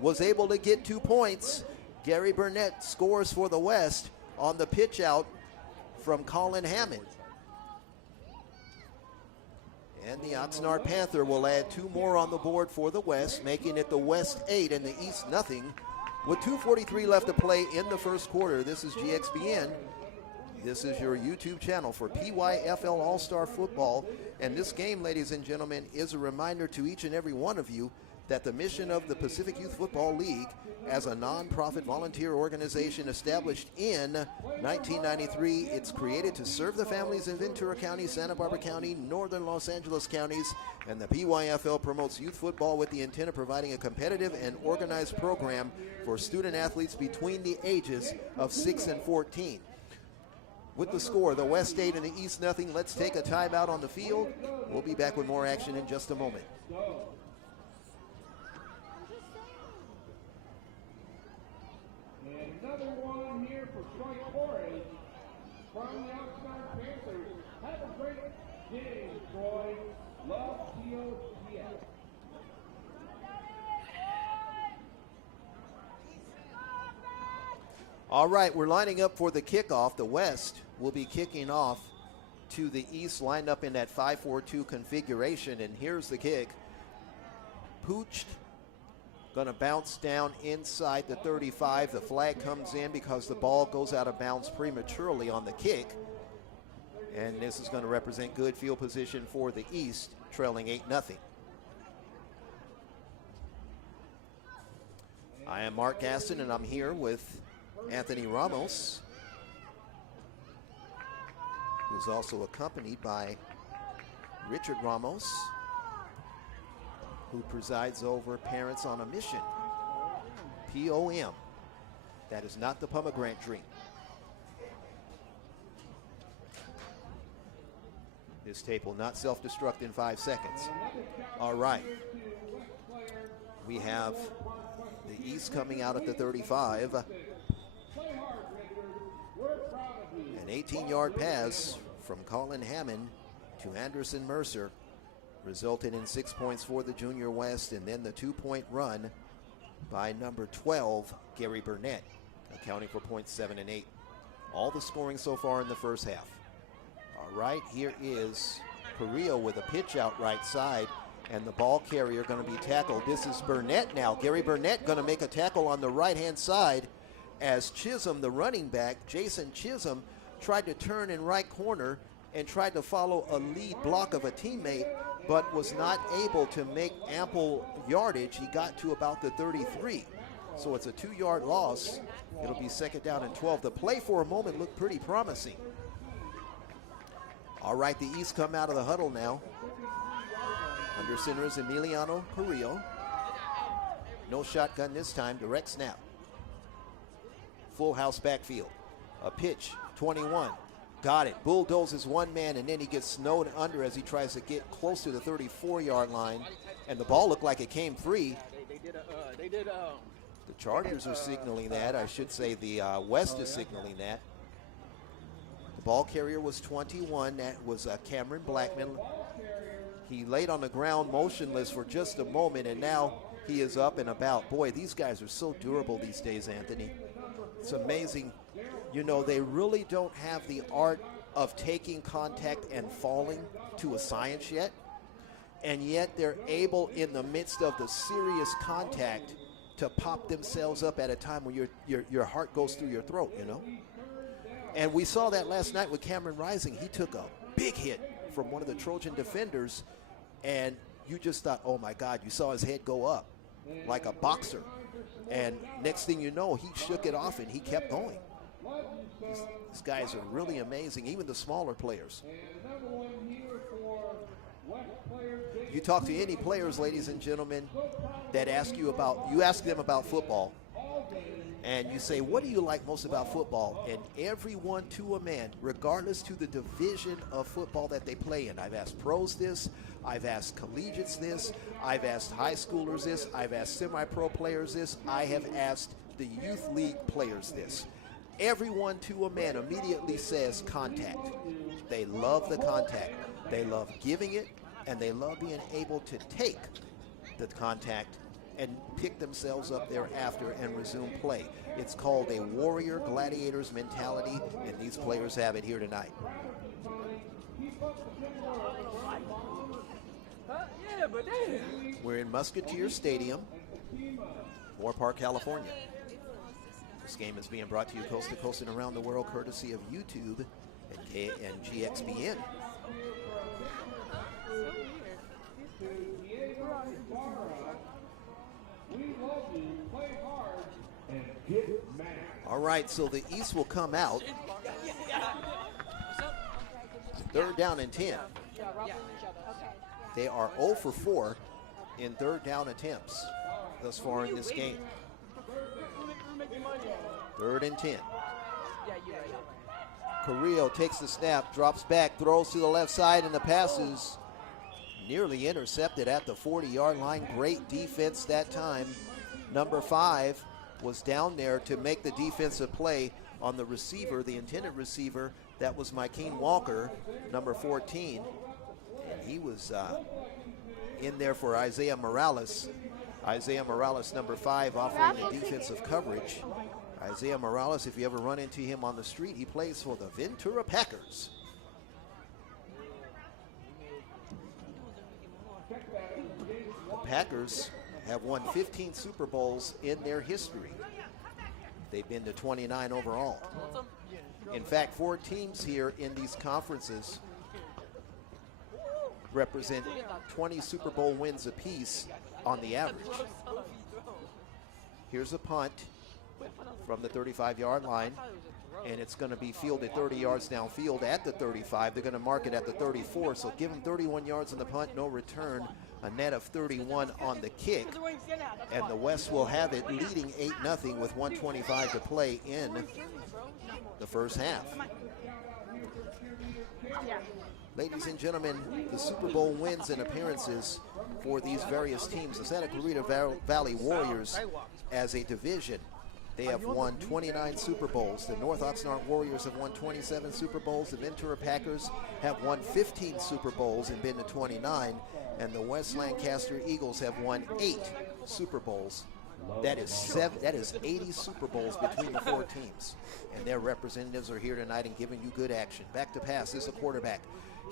was able to get 2 points. Gary Burnett scores for the West on the pitch out from Colin Hammond. And the Oxnard Panther will add 2 more on the board for the West, making it the West 8 and the East nothing. With 2:43 left to play in the first quarter, this is GXBN. This is your YouTube channel for PYFL All Star Football. And this game, ladies and gentlemen, is a reminder to each and every one of you that the mission of the Pacific Youth Football League, as a nonprofit volunteer organization established in 1993, it's created to serve the families in Ventura County, Santa Barbara County, northern Los Angeles counties, and the PYFL promotes youth football with the intent of providing a competitive and organized program for student athletes between the ages of 6 and 14. With the score, the West 8 and the East nothing, let's take a timeout on the field. We'll be back with more action in just a moment. And another one here for strike 4A from the Oxnard Panthers. Have a great day, Troy. Love TOCF. All right, we're lining up for the kickoff. The West will be kicking off to the East, lined up in that 5-4-2 configuration, and here's the kick. Pooched, gonna bounce down inside the 35. The flag comes in because the ball goes out of bounds prematurely on the kick, and this is gonna represent good field position for the East, trailing 8-0. I am Mark Gaston, and I'm here with Anthony Ramos, who's also accompanied by Richard Ramos, who presides over Parents on a Mission, POM. That is not the pomegranate dream. This tape will not self-destruct in 5 seconds. All right. We have the East coming out at the 35. An 18-yard pass from Colin Hammond to Anderson Mercer resulted in 6 points for the Junior West, and then the 2-point run by number 12, Gary Burnett, accounting for points 7 and 8. All the scoring so far in the first half. All right, here is Carrillo with a pitch out right side, and the ball carrier going to be tackled. This is Burnett now. Gary Burnett going to make a tackle on the right-hand side as Chisholm, the running back, Jason Chisholm, tried to turn in right corner and tried to follow a lead block of a teammate, but was not able to make ample yardage. He got to about the 33. So it's a 2-yard loss. It'll be 2nd down and 12. The play for a moment looked pretty promising. All right, the East come out of the huddle now. Under center is Emiliano Carrillo. No shotgun this time, direct snap. Full house backfield. A pitch, 21. Got it. Bulldozes one man, and then he gets snowed under as he tries to get close to the 34-yard line. And the ball looked like it came free. The Chargers are signaling that. I should say the West is signaling that. The ball carrier was 21. That was Cameron Blackman. He laid on the ground motionless for just a moment, and now he is up and about. Boy, these guys are so durable these days, Anthony. It's amazing. You know, they really don't have the art of taking contact and falling to a science yet, and yet they're able, in the midst of the serious contact, to pop themselves up at a time when your heart goes through your throat, you know? And we saw that last night with Cameron Rising. He took a big hit from one of the Trojan defenders, and you just thought, oh my God, you saw his head go up. like a boxer. And next thing you know, he shook it off and he kept going. These guys are really amazing, even the smaller players. You talk to any players, ladies and gentlemen, that ask them about football, and you say, what do you like most about football? And everyone to a man, regardless to the division of football that they play in. I've asked pros this, I've asked collegiates this, I've asked high schoolers this, I've asked semi-pro players this, I have asked the youth league players this. Everyone to a man immediately says contact. They love the contact. They love giving it, and they love being able to take the contact and pick themselves up thereafter and resume play. It's called a warrior gladiators mentality, and these players have it here tonight. We're in Musketeer Stadium, Moore Park, California. This game is being brought to you coast to coast and around the world courtesy of YouTube and GXBN. All right, so the East will come out. 3rd down and 10. They are 0 for 4 in 3rd down attempts thus far in this game. 3rd and 10. Carrillo takes the snap, drops back, throws to the left side, and the pass is nearly intercepted at the 40-yard line. Great defense that time. Number 5 was down there to make the defensive play on the receiver, the intended receiver. That was Mykeen Walker, number 14. And he was in there for Isaiah Morales. Isaiah Morales, number 5, offering the defensive coverage. Isaiah Morales, if you ever run into him on the street, he plays for the Ventura Packers. The Packers have won 15 Super Bowls in their history. They've been to 29 overall. In fact, 4 teams here in these conferences represent 20 Super Bowl wins apiece on the average. Here's a punt from the 35-yard line, and it's going to be fielded 30 yards downfield at the 35. They're going to mark it at the 34, so give them 31 yards on the punt, no return, a net of 31 on the kick, and the West will have it leading 8-0 with 1:25 to play in the first half. Ladies and gentlemen, the Super Bowl wins and appearances for these various teams. The Santa Clarita Valley Warriors as a division, they have won 29 Super Bowls. The North Oxnard Warriors have won 27 Super Bowls. The Ventura Packers have won 15 Super Bowls and been to 29. And the West Lancaster Eagles have won 8 Super Bowls. That is 80 Super Bowls between the 4 teams. And their representatives are here tonight and giving you good action. Back to pass, this is a quarterback.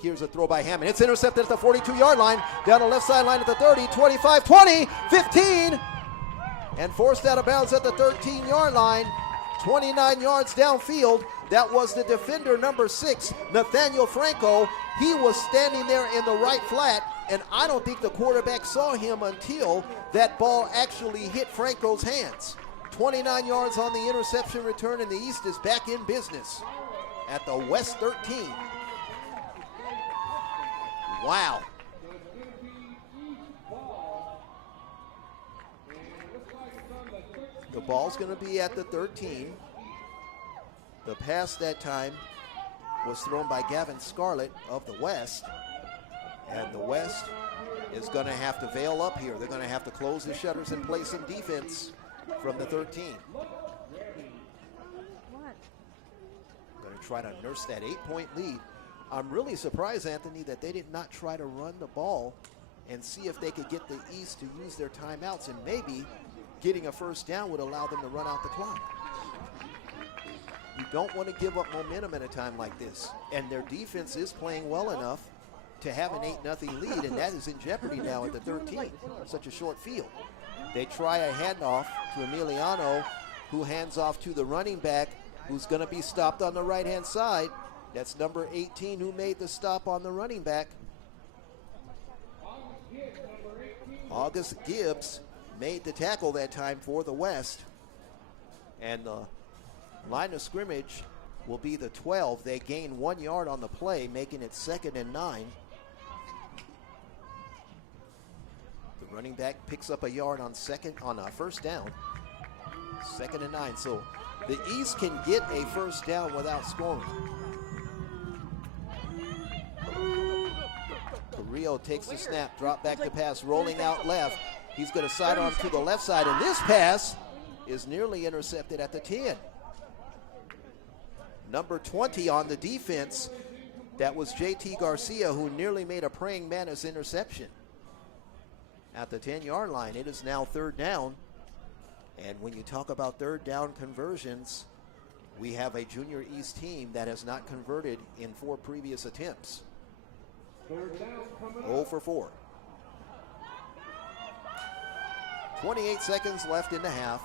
Here's a throw by Hammond. It's intercepted at the 42-yard line, down the left sideline at the 30, 25, 20, 15, and forced out of bounds at the 13-yard line. 29 yards downfield. That was the defender, number 6, Nathaniel Franco. He was standing there in the right flat, and I don't think the quarterback saw him until that ball actually hit Franco's hands. 29 yards on the interception return, and the East is back in business at the West 13. Wow. The ball's going to be at the 13. The pass that time was thrown by Gavin Scarlett of the West. And the West is going to have to veil up here. They're going to have to close the shutters and play some defense from the 13. Going to try to nurse that 8-point lead. I'm really surprised, Anthony, that they did not try to run the ball and see if they could get the East to use their timeouts, and maybe getting a first down would allow them to run out the clock. You don't want to give up momentum at a time like this, and their defense is playing well enough to have an 8-0 lead, and that is in jeopardy now at the 13 on such a short field. They try a handoff to Emiliano, who hands off to the running back, who's going to be stopped on the right-hand side. That's number 18 who made the stop on the running back. August Gibbs made the tackle that time for the West. And the line of scrimmage will be the 12. They gain 1 yard on the play, making it 2nd and 9. The running back picks up a yard on first down. 2nd and 9. So the East can get a first down without scoring. Carrillo takes the snap, drop back to pass, rolling out left. He's going to sidearm to the left side, and this pass is nearly intercepted at the 10. Number 20 on the defense, that was JT Garcia, who nearly made a praying mantis interception at the 10-yard line. It is now 3rd down. And when you talk about 3rd down conversions, we have a Junior East team that has not converted in 4 previous attempts. 0 for 4. 28 seconds left in the half.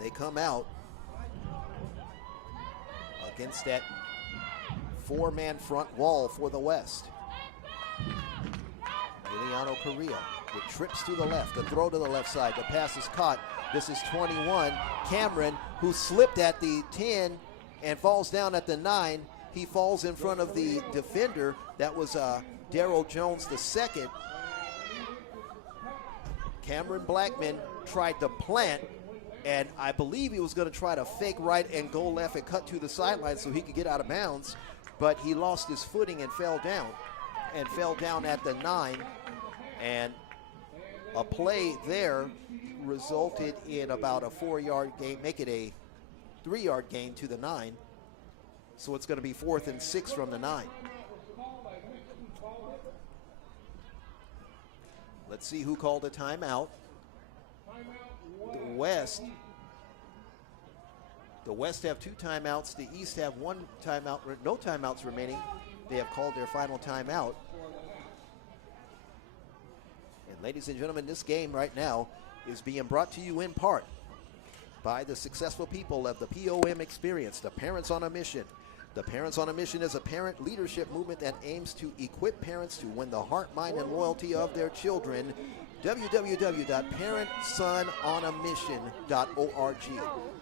They come out against that 4-man front wall for the West. Emiliano Carrillo with trips to the left, the throw to the left side, the pass is caught. This is 21, Cameron, who slipped at the 10 and falls down at the 9. He falls in front of the defender. That was Darrell Jones II. Cameron Blackman tried to plant, and I believe he was going to try to fake right and go left and cut to the sideline so he could get out of bounds, but he lost his footing and fell down at the 9. And a play there resulted in about a 4-yard gain, make it a 3-yard gain to the 9. So it's going to be 4th and 6 from the 9. Let's see who called a timeout. The West have 2 timeouts. The East have 1 timeout, no timeouts remaining. They have called their final timeout. And ladies and gentlemen, this game right now is being brought to you in part by the successful people of the POM experience, the Parents on a Mission. The Parents on a Mission is a parent leadership movement that aims to equip parents to win the heart, mind, and loyalty of their children. www.parentsonamission.org.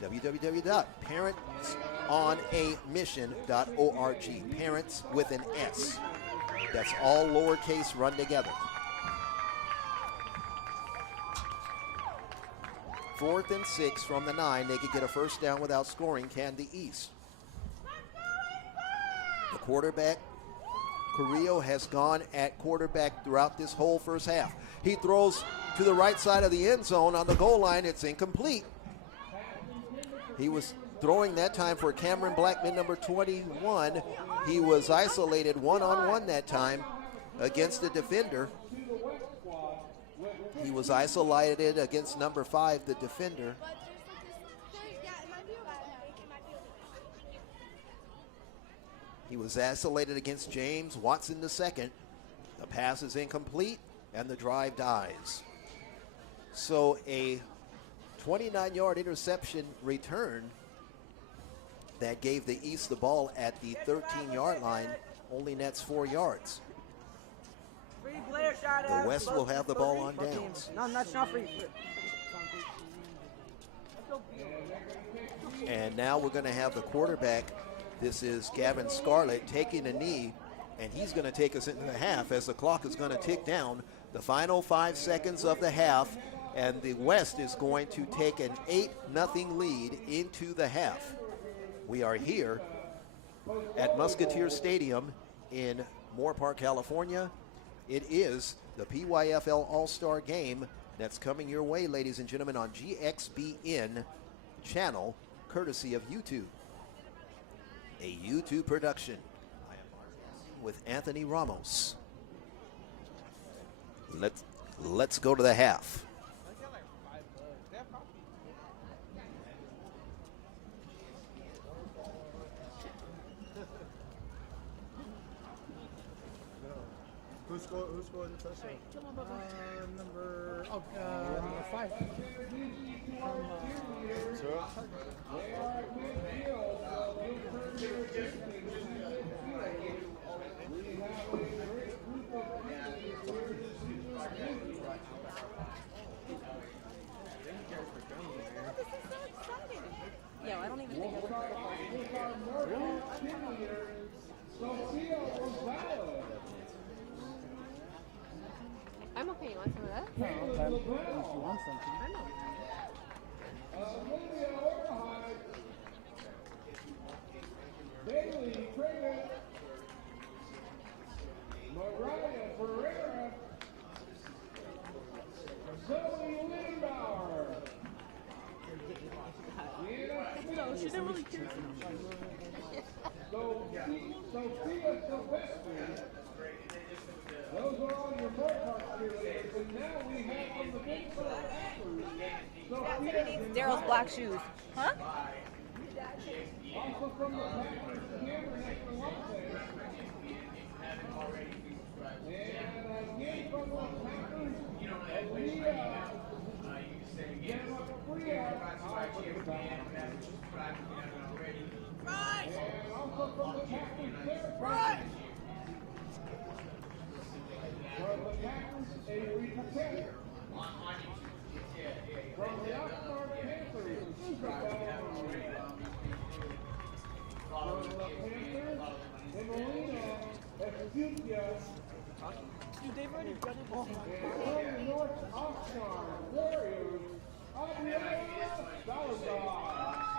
www.parentsonamission.org. Parents with an S. That's all lowercase run together. 4th and 6 from the 9. They could get a first down without scoring. Can the East? The quarterback, Carrillo, has gone at quarterback throughout this whole first half. He throws to the right side of the end zone on the goal line. It's incomplete. He was throwing that time for Cameron Blackman, number 21. He was isolated one-on-one that time against the defender. He was isolated against number 5, the defender. He was isolated against James Watson II. The pass is incomplete, and the drive dies. So a 29-yard interception return that gave the East the ball at the 13-yard line only nets 4 yards. The West will have the ball on downs. No, that's not free. And now we're going to have the quarterback. This is Gavin Scarlett taking a knee, and he's going to take us into the half as the clock is going to tick down. The final 5 seconds of the half, and the West is going to take an 8-0 lead into the half. We are here at Musketeer Stadium in Moore, California. It is the PYFL All Star game that's coming your way, ladies and gentlemen, on GXBN channel, courtesy of YouTube. A YouTube production. I am with Anthony Ramos. Let's go to the half. Who scored the touchdown? Number 5. You want something? I know. Olivia Orhide, Bailey Privet, Mariah Pereira, Zoe Lindauer, No, she didn't really care. Sophia Sylvester. Those are all your Burkhart cheerleaders, and now we have from the Big Sur Packers, Sophia Daryl's black shoes. Huh? also from the Packers, Cameron Escalante. And again from the Packers, Aaliyah Gamma-Fria. And also from the Packers, Sarah Price. From the Packers, Avery Paquette. From the Oxnard Panthers, Isabel. From the Panthers, Emelina Escutia. Dude, they've already done it. And from the North Oxnard Warriors, Adriana Salazar.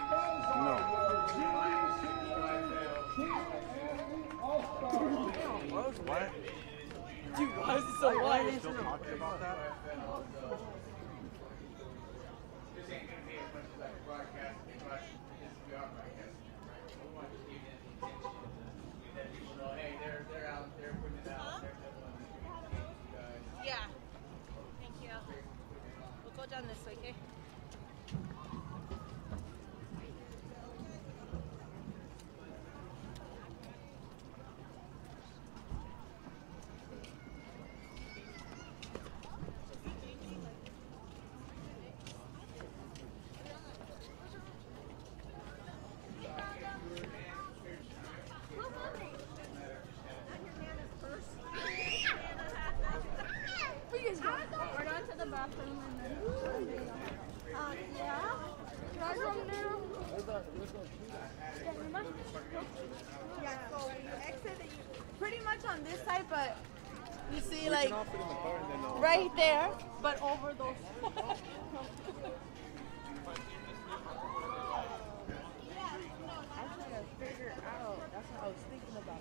Salazar, your junior senior PYFL All Star. What? Dude, why is it so wide? Still talking about that? Yeah. Thank you. We'll go down this way, okay? We're going to the bathroom and then. Yeah. Can I go now? Yeah, so you exit pretty much on this side, but you see like right there, but over those. I'm trying to figure out. That's what I was thinking about.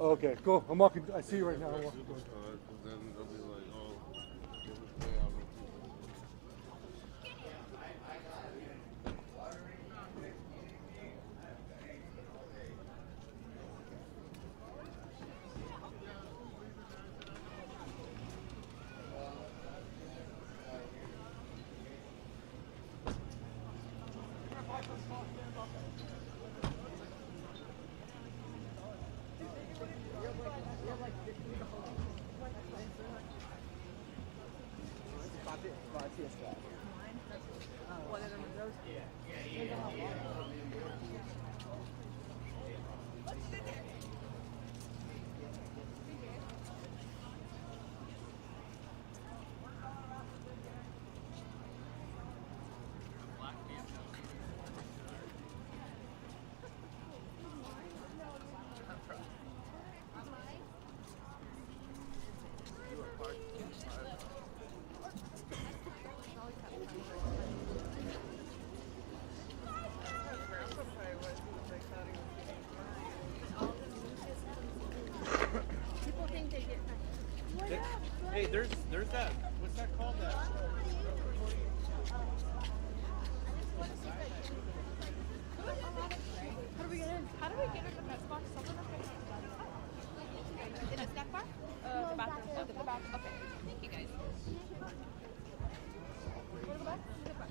Okay, go. I'm walking. I see you right now. I'm walking. Then they'll be like, oh, give us pay out of people. People think they get Hey, there's that. What's that called? That. How do we get in? How do we get in the best box? Someone up there. In a snack bar? The bathroom. Oh, the bathroom. Okay. Thank you, guys. Go to the back. To the back.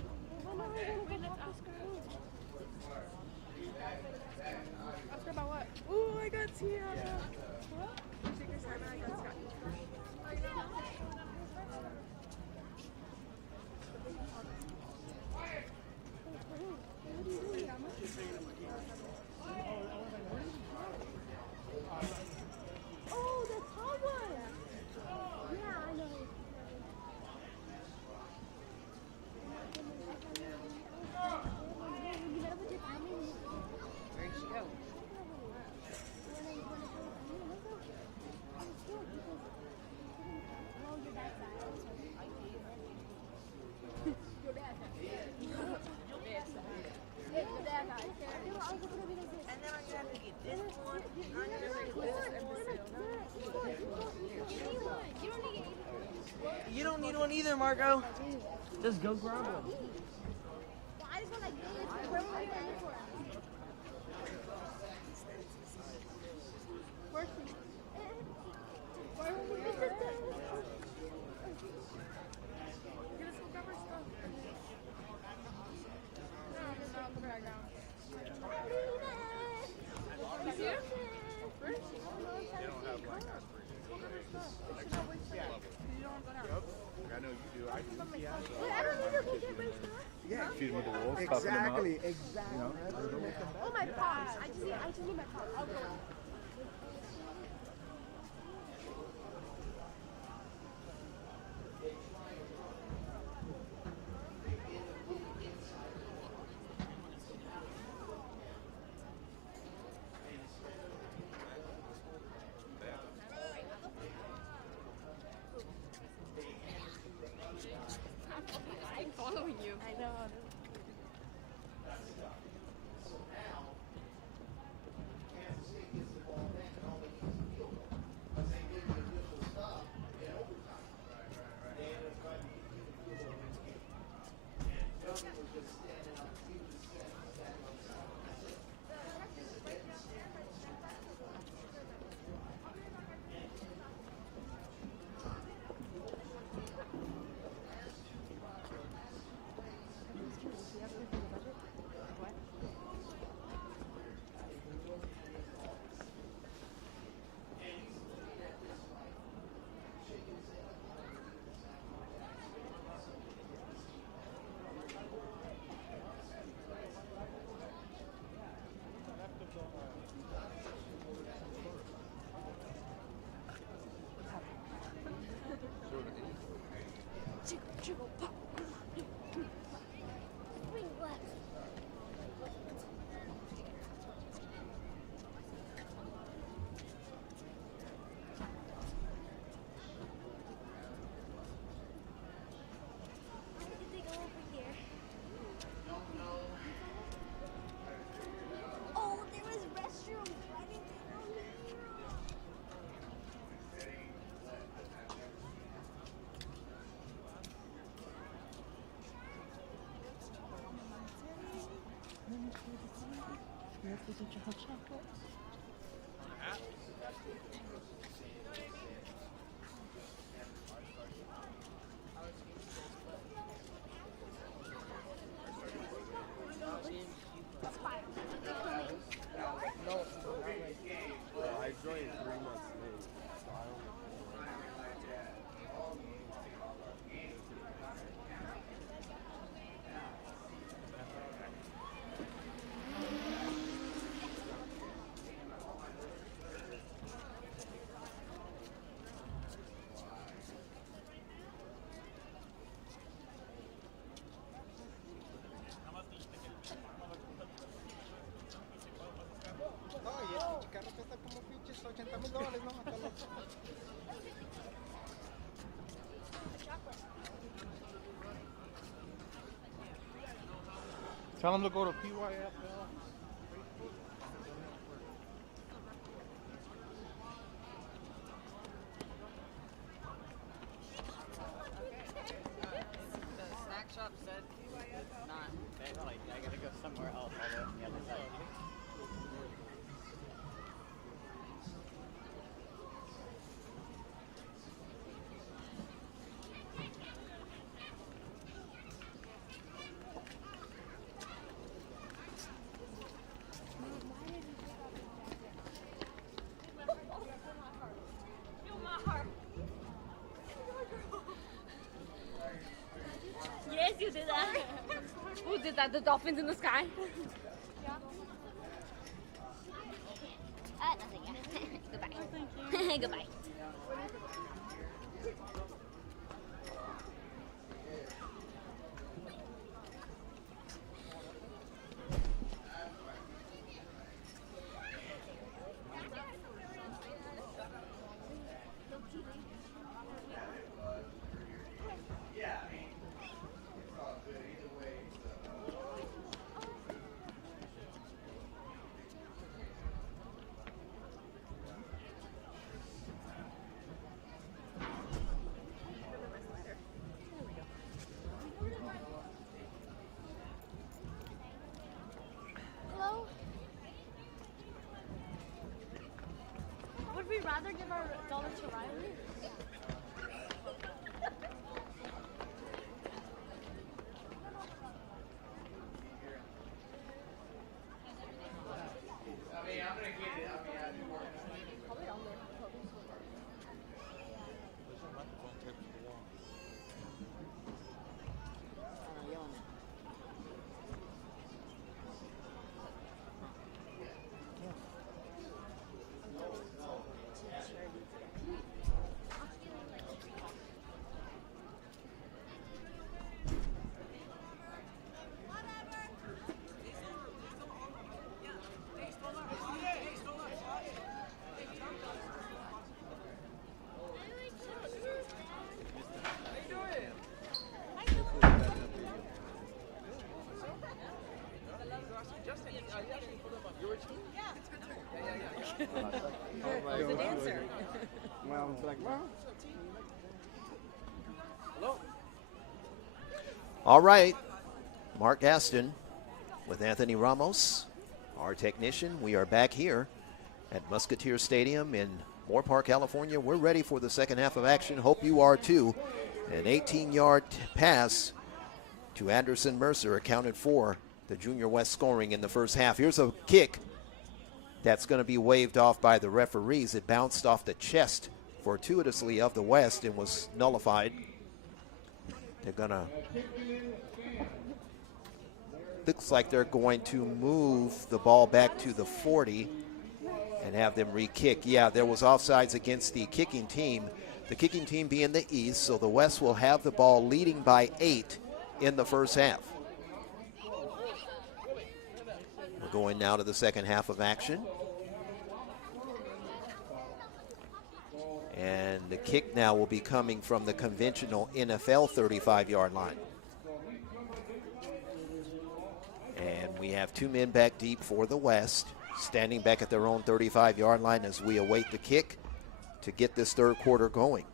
Wait, let's ask her. Ask her about what? Ooh, I got Tiana. What? You shake your side, I got Scott. either, Marco. Just go grab one. I just want like this. Where were we going for? Where's he? Where were we going? Let's go grab our stuff. No, put it back down. You see it? First? They don't have like I know you do. I do. Wait, I don't need to go get my stuff. Yeah. Feed them with the wolves. Exactly. Oh, my pops. I just need my pops. I'll go. I'm following you. I know. Jiggle, pop. Swing left. How did they go over here? Oh, there was restrooms. Why didn't they go here? I joined 3 months late. So I don't Tell them to go to PYFL. The snack shop said it's not. They're like, I gotta go somewhere else. All the way on the other side. Yes, you did that. Who did that? The dolphins in the sky? Nothing. Goodbye. Goodbye. rather give our dollar to Riley? He's a dancer. Well, it's like, well. Hello? All right, Mark Gaston with Anthony Ramos, our technician. We are back here at Musketeer Stadium in Moore Park, California. We're ready for the second half of action. Hope you are too. An 18-yard pass to Anderson Mercer accounted for the Junior West scoring in the first half. Here's a kick that's going to be waved off by the referees. It bounced off the chest fortuitously of the West and was nullified. They're going to, looks like they're going to move the ball back to the 40 and have them re-kick. Yeah, there was offsides against the kicking team. The kicking team being the East, so the West will have the ball leading by 8 in the first half. We're going now to the second half of action. And the kick now will be coming from the conventional NFL 35-yard line. And we have 2 men back deep for the West, standing back at their own 35-yard line as we await the kick to get this third quarter going.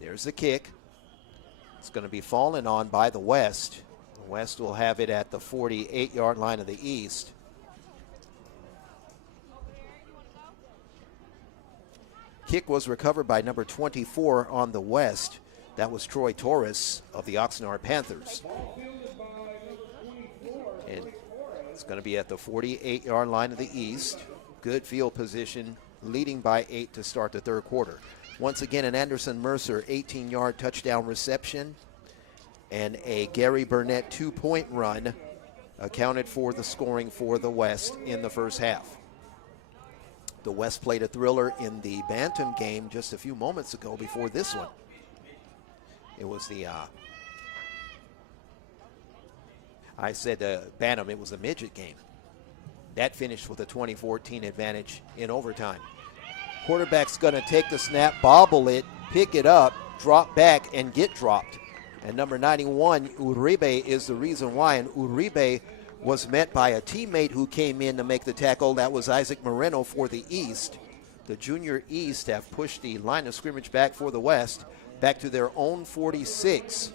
There's the kick. It's going to be fallen on by the West. The West will have it at the 48-yard line of the East. Kick was recovered by number 24 on the West. That was Troy Torres of the Oxnard Panthers. And it's going to be at the 48-yard line of the East. Good field position, leading by 8 to start the third quarter. Once again, an Anderson Mercer 18-yard touchdown reception and a Gary Burnett 2-point run accounted for the scoring for the West in the first half. The West played a thriller in the Bantam game just a few moments ago before this one. It was the, I said Bantam, it was the midget game. That finished with a 20-14 advantage in overtime. Quarterback's going to take the snap, bobble it, pick it up, drop back, and get dropped. And number 91, Uribe, is the reason why. And Uribe was met by a teammate who came in to make the tackle. That was Isaac Moreno for the East. The Junior East have pushed the line of scrimmage back for the West, back to their own 46.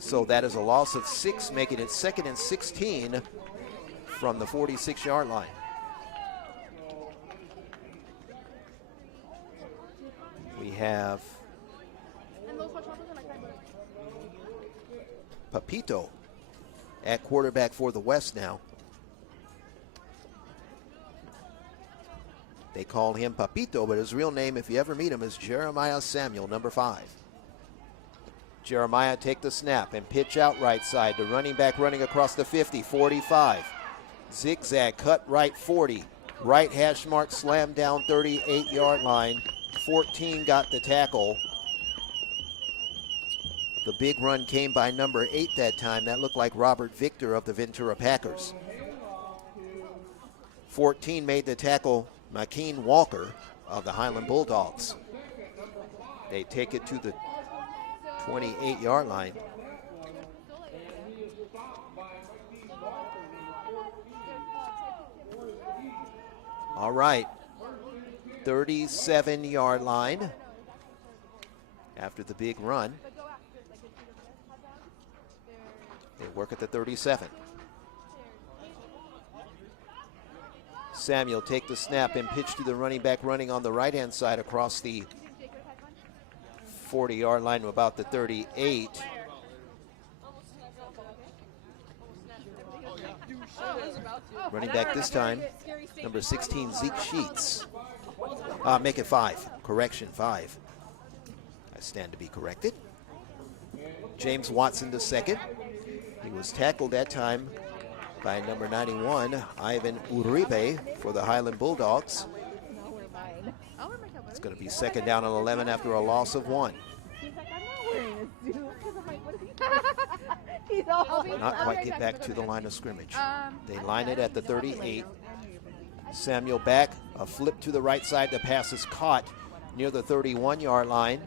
So that is a loss of 6, making it 2nd and 16 from the 46-yard line. We have Papito at quarterback for the West now. They call him Papito, but his real name, if you ever meet him, is Jeremiah Samuel, number 5. Jeremiah take the snap and pitch out right side. The running back running across the 50, 45. Zigzag, cut right 40. Right hash mark, slam down 38-yard line. 14 got the tackle. The big run came by number 8 that time. That looked like Robert Victor of the Ventura Packers. 14 made the tackle, Makeen Walker of the Highland Bulldogs. They take it to the 28-yard line. All right, 37-yard line after the big run. They work at the 37. Samuel take the snap and pitch to the running back running on the right-hand side across the 40-yard line to about the 38. Running back this time, number 16, Zeke Sheets. Make it 5. Correction, 5. I stand to be corrected. James Watson the second. He was tackled that time by number 91, Ivan Uribe for the Highland Bulldogs. It's going to be second down and 11 after a loss of 1. Not quite get back to the line of scrimmage. They line it at the 38. Samuel back, a flip to the right side. The pass is caught near the 31-yard line.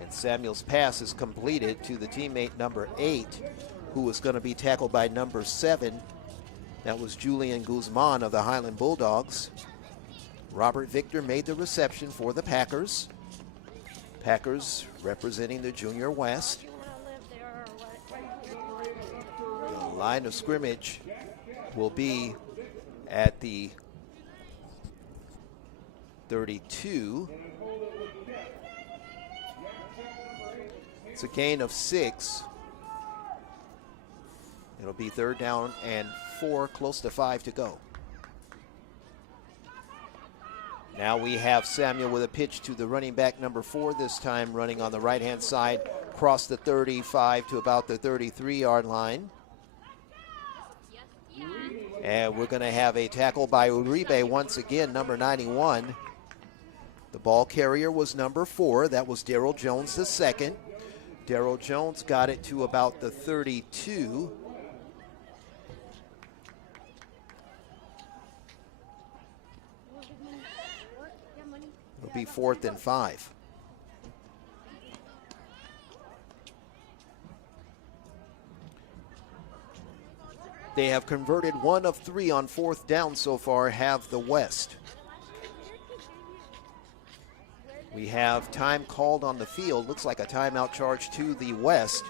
And Samuel's pass is completed to the teammate number 8, who was going to be tackled by number 7. That was Julian Guzman of the Highland Bulldogs. Robert Victor made the reception for the Packers. Packers representing the Junior West. The line of scrimmage will be at the 32. It's a gain of 6. It'll be third down and 4, close to 5 to go. Now we have Samuel with a pitch to the running back number 4, this time running on the right-hand side, across the 35 to about the 33-yard line. And we're going to have a tackle by Uribe once again, number 91. The ball carrier was number 4. That was Daryl Jones the second. Daryl Jones got it to about the 32. It'll be 4th and 5. They have converted 1 of 3 on 4th down so far, have the West. We have time called on the field. Looks like a timeout charge to the West.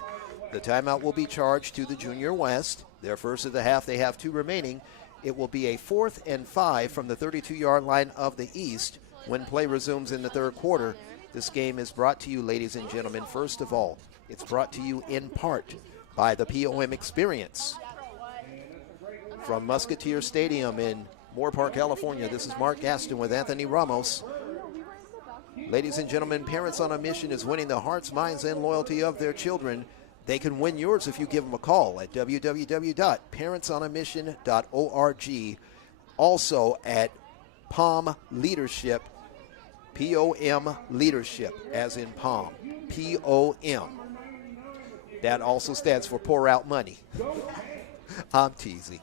The timeout will be charged to the Junior West. Their first of the half, they have 2 remaining. It will be a 4th and 5 from the 32-yard line of the East when play resumes in the third quarter. This game is brought to you, ladies and gentlemen, first of all, it's brought to you in part by the POM Experience. From Musketeer Stadium in Moore Park, California, this is Mark Gaston with Anthony Ramos. Ladies and gentlemen, Parents on a Mission is winning the hearts, minds, and loyalty of their children. They can win yours if you give them a call at www.parentsonamission.org. Also at POM Leadership, POM Leadership, as in POM, POM. That also stands for Pour Out Money. I'm teasing.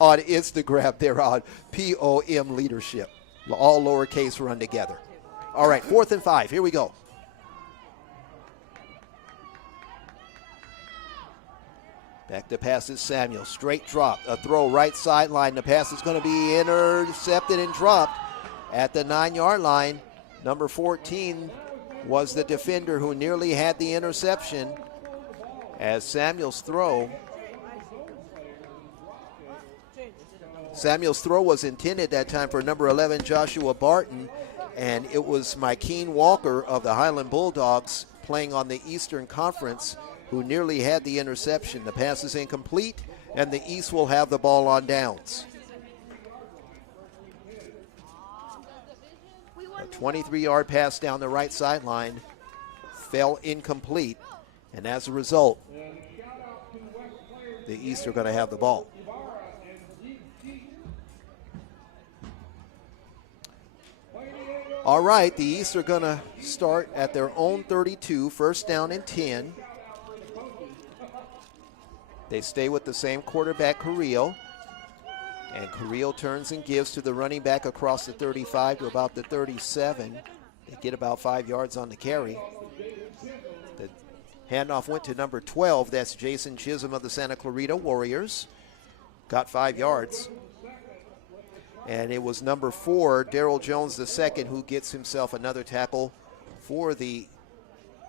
On Instagram, they're on POM Leadership. All lowercase run together. All right, 4th and 5. Here we go. Back to pass is Samuel. Straight drop. A throw right sideline. The pass is going to be intercepted and dropped at the 9-yard line. Number 14 was the defender who nearly had the interception as Samuel's throw was intended that time for number 11, Joshua Barton, and it was Mykeen Walker of the Highland Bulldogs playing on the Eastern Conference who nearly had the interception. The pass is incomplete, and the East will have the ball on downs. A 23-yard pass down the right sideline fell incomplete, and as a result, the East are going to have the ball. All right, the East are going to start at their own 32, first down and 10. They stay with the same quarterback, Carrillo. And Carrillo turns and gives to the running back across the 35 to about the 37. They get about 5 yards on the carry. The handoff went to number 12. That's Jason Chisholm of the Santa Clarita Warriors. Got 5 yards. And it was number 4, Daryl Jones II, who gets himself another tackle for the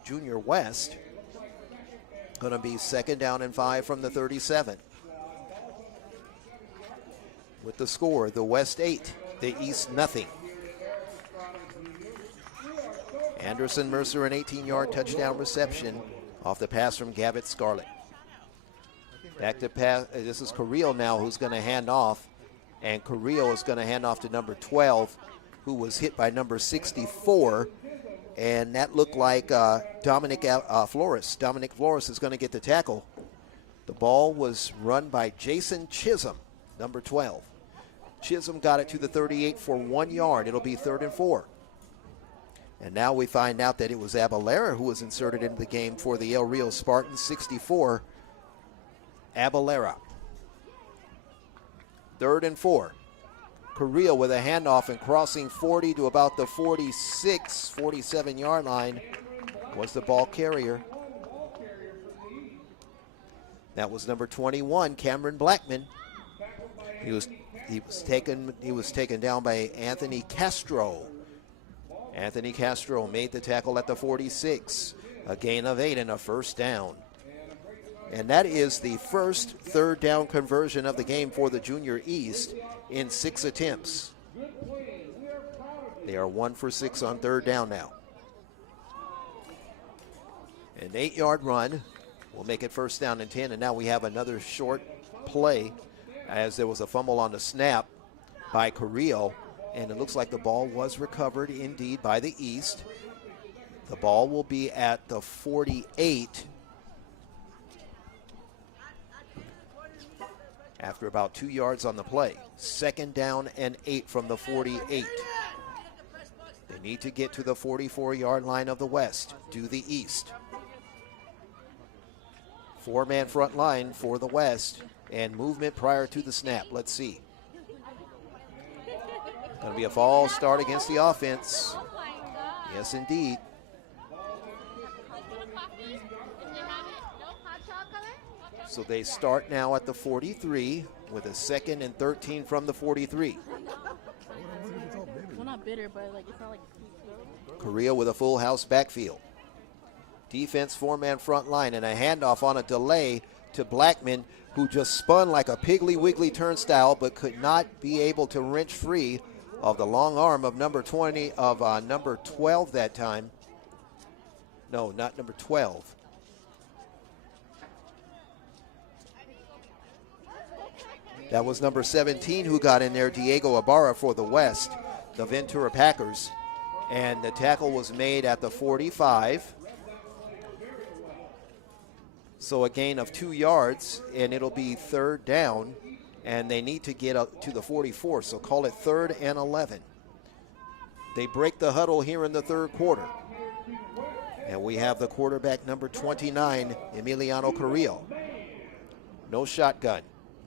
Junior West. Going to be second down and 5 from the 37. with the score. The West 8, the East nothing. Anderson Mercer, an 18-yard touchdown reception off the pass from Gavitt Scarlett. Back to pass. This is Carrillo now who's going to hand off. And Carrillo is going to hand off to number 12, who was hit by number 64. And that looked like Dominic Flores. Dominic Flores is going to get the tackle. The ball was run by Jason Chisholm, number 12. Chisholm got it to the 38 for 1 yard. It'll be 3rd and 4. And now we find out that it was Abalera who was inserted into the game for the El Rio Spartans, 64. Abalera. 3rd and 4. Carrillo with a handoff and crossing 40 to about the 46, 47-yard line was the ball carrier. That was number 21, Cameron Blackman. He was taken down by Anthony Castro. Anthony Castro made the tackle at the 46, a gain of 8 and a first down. And that is the first 3rd down conversion of the game for the Junior East in 6 attempts. They are 1 for 6 on 3rd down now. An 8-yard run will make it 1st down and 10, and now we have another short play as there was a fumble on the snap by Carrillo. And it looks like the ball was recovered indeed by the East. The ball will be at the 48 after about 2 yards on the play. 2nd down and 8 from the 48. They need to get to the 44-yard line of the West, do the East. 4-man front line for the West and movement prior to the snap. Let's see. Going to be a false start against the offense. Yes, indeed. So they start now at the 43 with a 2nd and 13 from the 43. Well, not bitter, but like it's not like. Correa with a full house backfield. Defense 4-man front line and a handoff on a delay to Blackman, who just spun like a Piggly Wiggly turnstile but could not be able to wrench free of the long arm of number 12 that time. No, not number 12. That was number 17 who got in there, Diego Ibarra for the West, the Ventura Packers. And the tackle was made at the 45. So a gain of 2 yards, and it'll be 3rd down. And they need to get up to the 44, so call it 3rd and 11. They break the huddle here in the 3rd quarter. And we have the quarterback, number 29, Emiliano Carrillo. No shotgun.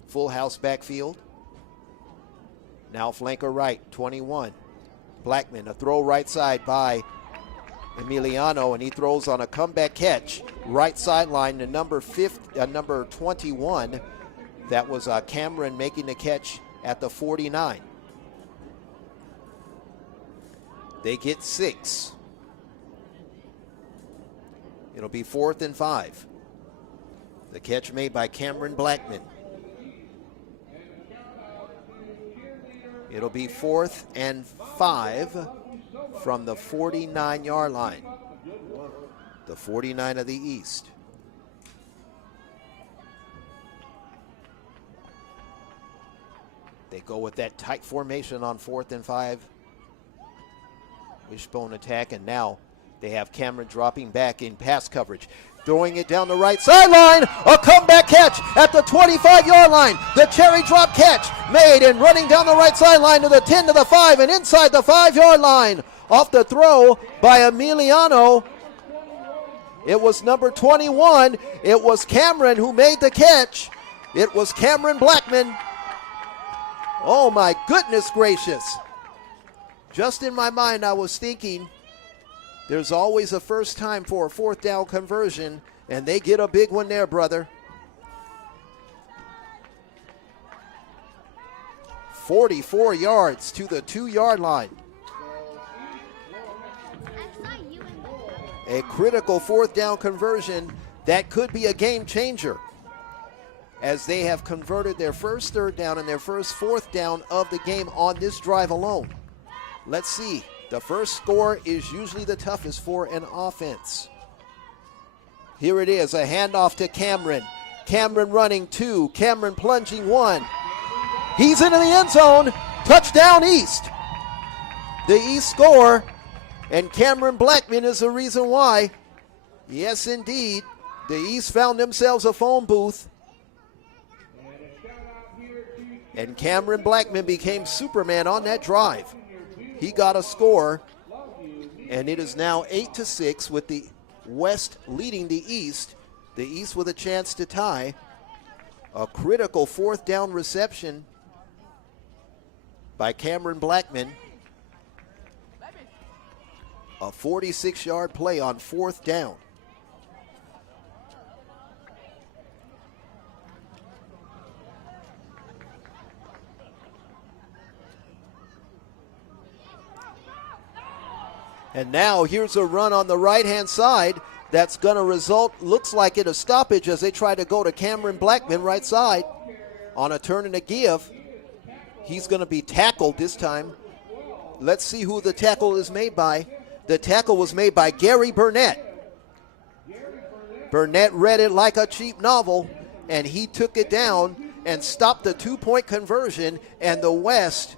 Full house backfield. Now flanker right, 21. Blackman, a throw right side by Emiliano, and he throws on a comeback catch. Right sideline to number 21. That was Cameron making the catch at the 49. They get 6. It'll be 4th and 5. The catch made by Cameron Blackman. It'll be 4th and 5 from the 49-yard line. The 49 of the East. They go with that tight formation on 4th and 5. Wishbone attack, and now they have Cameron dropping back in pass coverage. Throwing it down the right sideline. A comeback catch at the 25-yard line. The cherry drop catch made and running down the right sideline to the 10 to the 5 and inside the 5-yard line. Off the throw by Emiliano. It was number 21. It was Cameron who made the catch. It was Cameron Blackman. Oh my goodness gracious. Just in my mind I was thinking, there's always a first time for a 4th down conversion, and they get a big one there, brother. 44 yards to the 2-yard line. A critical 4th down conversion that could be a game changer. as they have converted their first third down and their first fourth down of the game on this drive alone. Let's see. The first score is usually the toughest for an offense. Here it is, a handoff to Cameron. Cameron running 2, Cameron plunging 1. He's into the end zone. Touchdown East. The East score, and Cameron Blackman is the reason why. Yes, indeed. The East found themselves a phone booth, and Cameron Blackman became Superman on that drive. He got a score, and it is now 8-6 with the West leading the East. The East with a chance to tie. A critical fourth down reception by Cameron Blackman. A 46-yard play on fourth down. And now here's a run on the right-hand side that's going to result, looks like it, a stoppage as they try to go to Cameron Blackman right side on a turn and a give. He's going to be tackled this time. Let's see who the tackle is made by. The tackle was made by Gary Burnett. Burnett read it like a cheap novel, and he took it down and stopped the two-point conversion, and the West,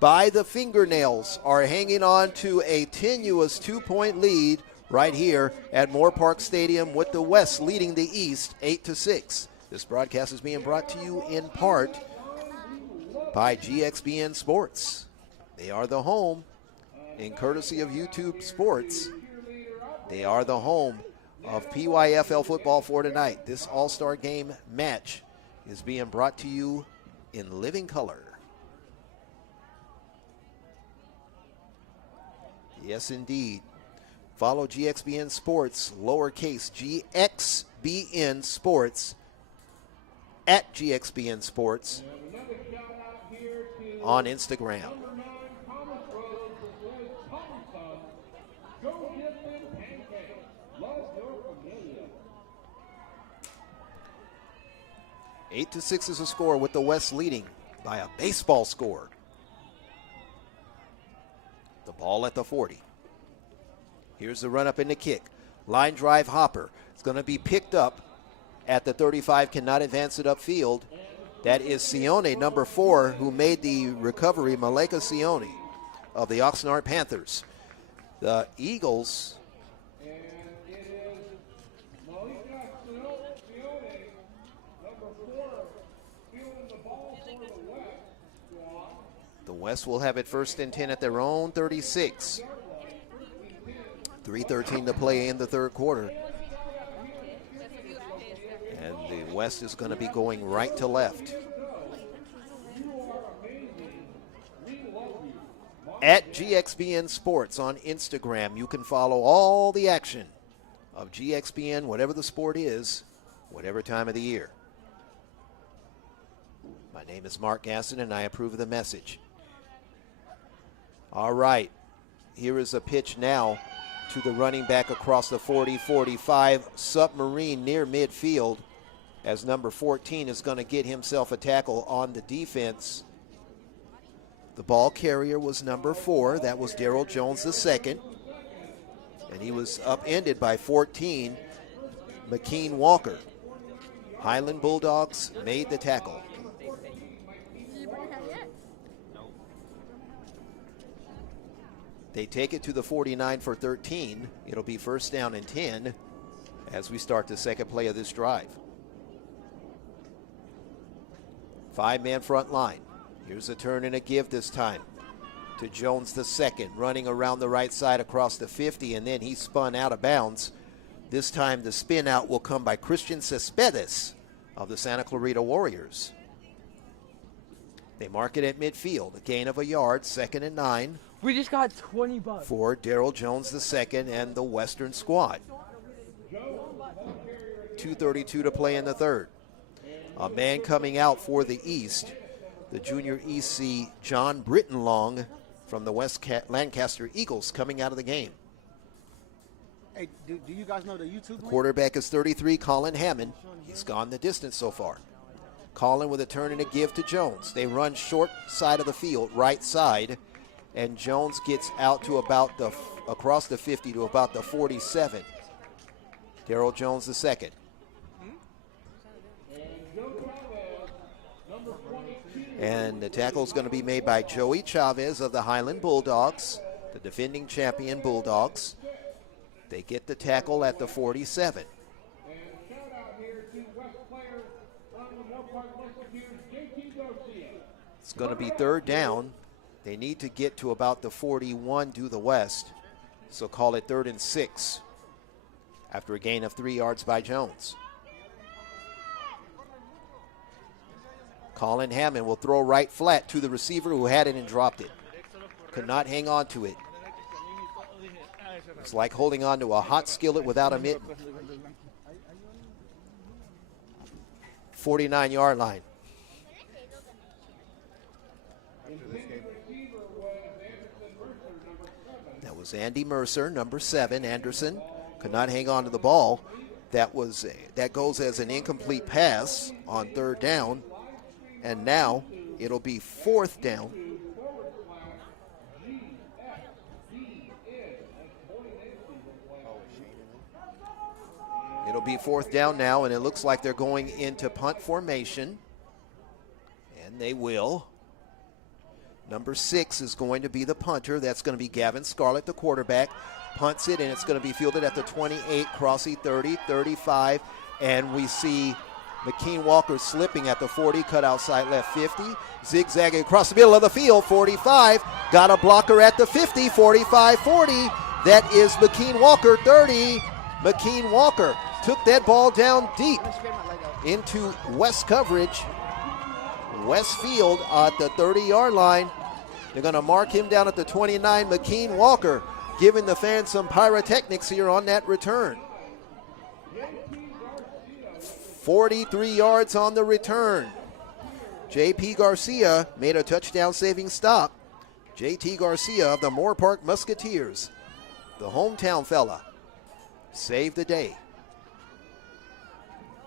by the fingernails, are hanging on to a tenuous two-point lead right here at Moore Park Stadium, with the West leading the East 8-6. This broadcast is being brought to you in part by GXBN Sports. They are the home, in courtesy of YouTube Sports. They are the home of PYFL football for tonight. This All-Star Game match is being brought to you in living color. Yes, indeed. Follow GXBN Sports, lowercase GXBN Sports, at GXBN Sports on Instagram. 8-6 is a score, with the West leading by a baseball score. The ball at the 40. Here's the run up in the kick. Line drive Hopper. It's going to be picked up at the 35, cannot advance it upfield. That is Sione, number 4, who made the recovery, Maleka Sione of the Oxnard Panthers. The Eagles West will have it first and 10 at their own 36. 3:13 to play in the third quarter. And the West is going to be going right to left. At GXBN Sports on Instagram, you can follow all the action of GXBN, whatever the sport is, whatever time of the year. My name is Mark Gasson, and I approve of the message. All right, here is a pitch now to the running back across the 40-45, submarine near midfield, as number 14 is going to get himself a tackle on the defense. The ball carrier was number 4. That was Daryl Jones II, and he was upended by 14, McKean Walker. Highland Bulldogs made the tackle. They take it to the 49 for 13. It'll be first down and 10 as we start the second play of this drive. 5-man front line. Here's a turn and a give this time to Jones II, running around the right side across the 50, and then he spun out of bounds. This time the spin out will come by Christian Cespedes of the Santa Clarita Warriors. They mark it at midfield. A gain of a yard, 2nd and 9. We just got $20 for Daryl Jones II and the Western squad. 2:32 to play in the third. A man coming out for the East, the junior EC John Brittenlong from the West Lancaster Eagles, coming out of the game. Hey, do you guys know the YouTube link? Quarterback is 33, Colin Hammond. He's gone the distance so far. Colin with a turn and a give to Jones. They run short side of the field, right side, and Jones gets out to about across the 50 to about the 47. Darrell Jones the second. And the tackle is going to be made by Joey Chavez of the Highland Bulldogs, the defending champion Bulldogs. They get the tackle at the 47. It's going to be third down. They need to get to about the 41 due the west, so call it 3rd and 6 after a gain of 3 yards by Jones. Colin Hammond will throw right flat to the receiver who had it and dropped it. Could not hang on to it. It's like holding on to a hot skillet without a mitten. 49-yard line. That was Andy Mercer, number 7. Anderson could not hang on to the ball. That goes as an incomplete pass on 3rd down. And now it'll be 4th down. It'll be 4th down now, and it looks like they're going into punt formation. And they will. Number 6 is going to be the punter. That's going to be Gavin Scarlett, the quarterback. Punts it, and it's going to be fielded at the 28, Crossy 30, 35. And we see McKean Walker slipping at the 40, cut outside left 50. Zigzagging across the middle of the field, 45. Got a blocker at the 50, 45, 40. That is McKean Walker, 30. McKean Walker took that ball down deep into West coverage. West field at the 30-yard line. They're going to mark him down at the 29. McKean Walker giving the fans some pyrotechnics here on that return. 43 yards on the return. J.P. Garcia made a touchdown-saving stop. J.T. Garcia of the Moore Park Musketeers, the hometown fella, saved the day.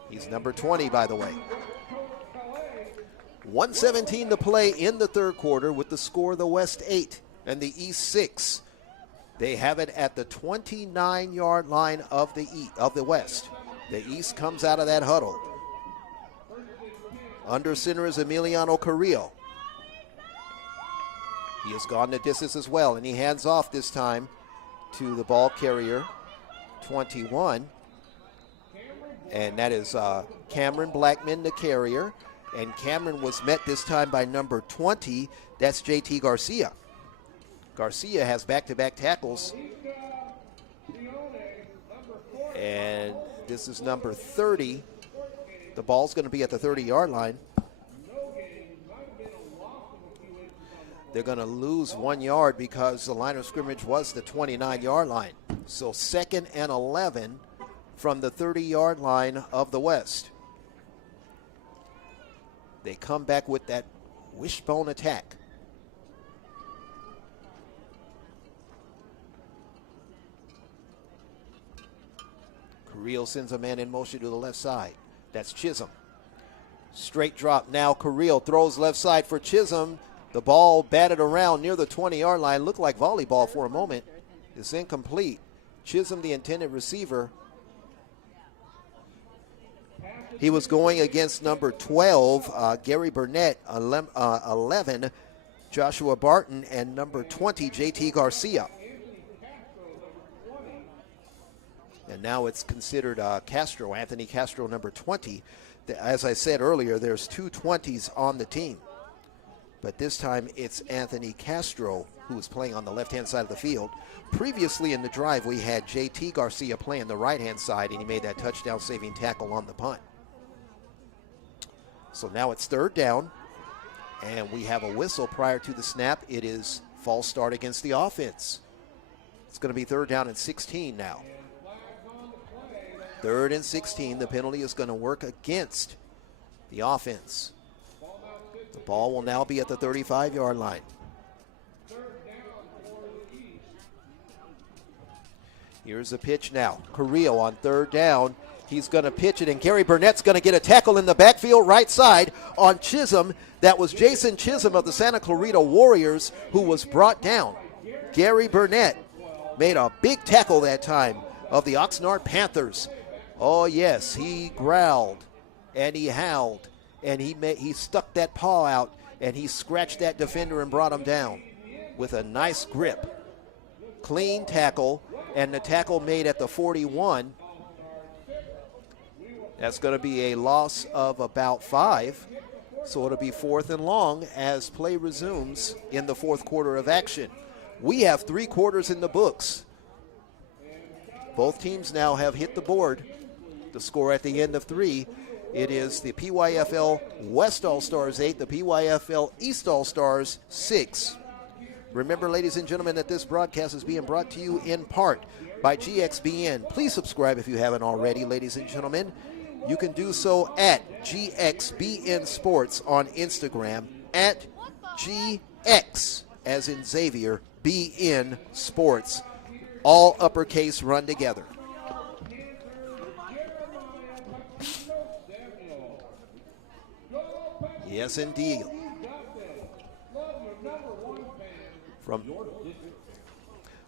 He's number 20, by the way. 1:17 to play in the 3rd quarter with the score the West 8 and the East 6. They have it at the 29-yard line of the West. The East comes out of that huddle. Under center is Emiliano Carrillo. He has gone the distance as well, and he hands off this time to the ball carrier, 21. And that is Cameron Blackman, the carrier. And Cameron was met this time by number 20. That's J.T. Garcia. Garcia has back-to-back tackles. And this is number 30. The ball's going to be at the 30-yard line. They're going to lose 1 yard because the line of scrimmage was the 29-yard line. So 2nd and 11 from the 30-yard line of the West. They come back with that wishbone attack. Carrillo sends a man in motion to the left side. That's Chisholm. Straight drop now. Carrillo throws left side for Chisholm. The ball batted around near the 20-yard line. Looked like volleyball for a moment. It's incomplete. Chisholm, the intended receiver. He was going against number 12, Gary Burnett, 11, Joshua Barton, and number 20, J.T. Garcia. And now it's considered Castro, Anthony Castro, number 20. As I said earlier, there's 2 20s on the team. But this time it's Anthony Castro who is playing on the left-hand side of the field. Previously in the drive, we had J.T. Garcia playing the right-hand side, and he made that touchdown-saving tackle on the punt. So now it's 3rd down, and we have a whistle prior to the snap. It is false start against the offense. It's going to be 3rd down and 16 now. 3rd and 16. The penalty is going to work against the offense. The ball will now be at the 35-yard line. Here's a pitch now. Carrillo on third down. He's going to pitch it, and Gary Burnett's going to get a tackle in the backfield right side on Chisholm. That was Jason Chisholm of the Santa Clarita Warriors who was brought down. Gary Burnett made a big tackle that time of the Oxnard Panthers. Oh, yes, he growled, and he howled, and he stuck that paw out, and he scratched that defender and brought him down with a nice grip. Clean tackle, and the tackle made at the 41. That's going to be a loss of about 5. So it'll be 4th and long as play resumes in the 4th quarter of action. We have 3 quarters in the books. Both teams now have hit the board. The score at the end of 3, it is the PYFL West All-Stars 8, the PYFL East All-Stars 6. Remember, ladies and gentlemen, that this broadcast is being brought to you in part by GXBN. Please subscribe if you haven't already, ladies and gentlemen. You can do so at GXBN Sports on Instagram, at GX, as in Xavier, BN Sports. All uppercase run together. Yes, indeed.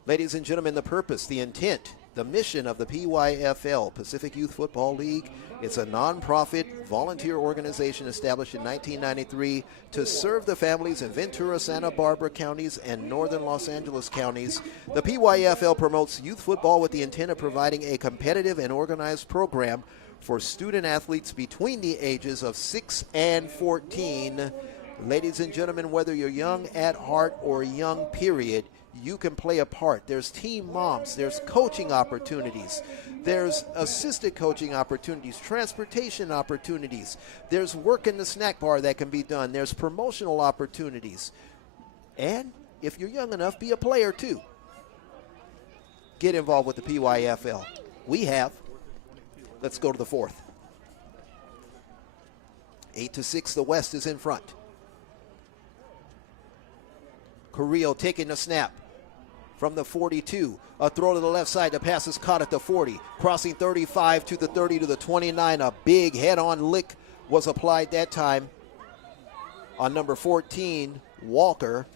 Ladies and gentlemen, the purpose, the intent, the mission of the PYFL, Pacific Youth Football League, it's a nonprofit volunteer organization established in 1993 to serve the families in Ventura, Santa Barbara counties, and northern Los Angeles counties. The PYFL promotes youth football with the intent of providing a competitive and organized program for student athletes between the ages of 6 and 14. Ladies and gentlemen, whether you're young at heart or young period, you can play a part. There's team moms, there's coaching opportunities, there's assistant coaching opportunities, transportation opportunities, there's work in the snack bar that can be done, there's promotional opportunities. And if you're young enough, be a player too. Get involved with the PYFL. We have. Let's go to the 4th. 8-6, the West is in front. Carrillo taking the snap from the 42. A throw to the left side. The pass is caught at the 40. Crossing 35 to the 30 to the 29. A big head-on lick was applied that time on number 14, Walker.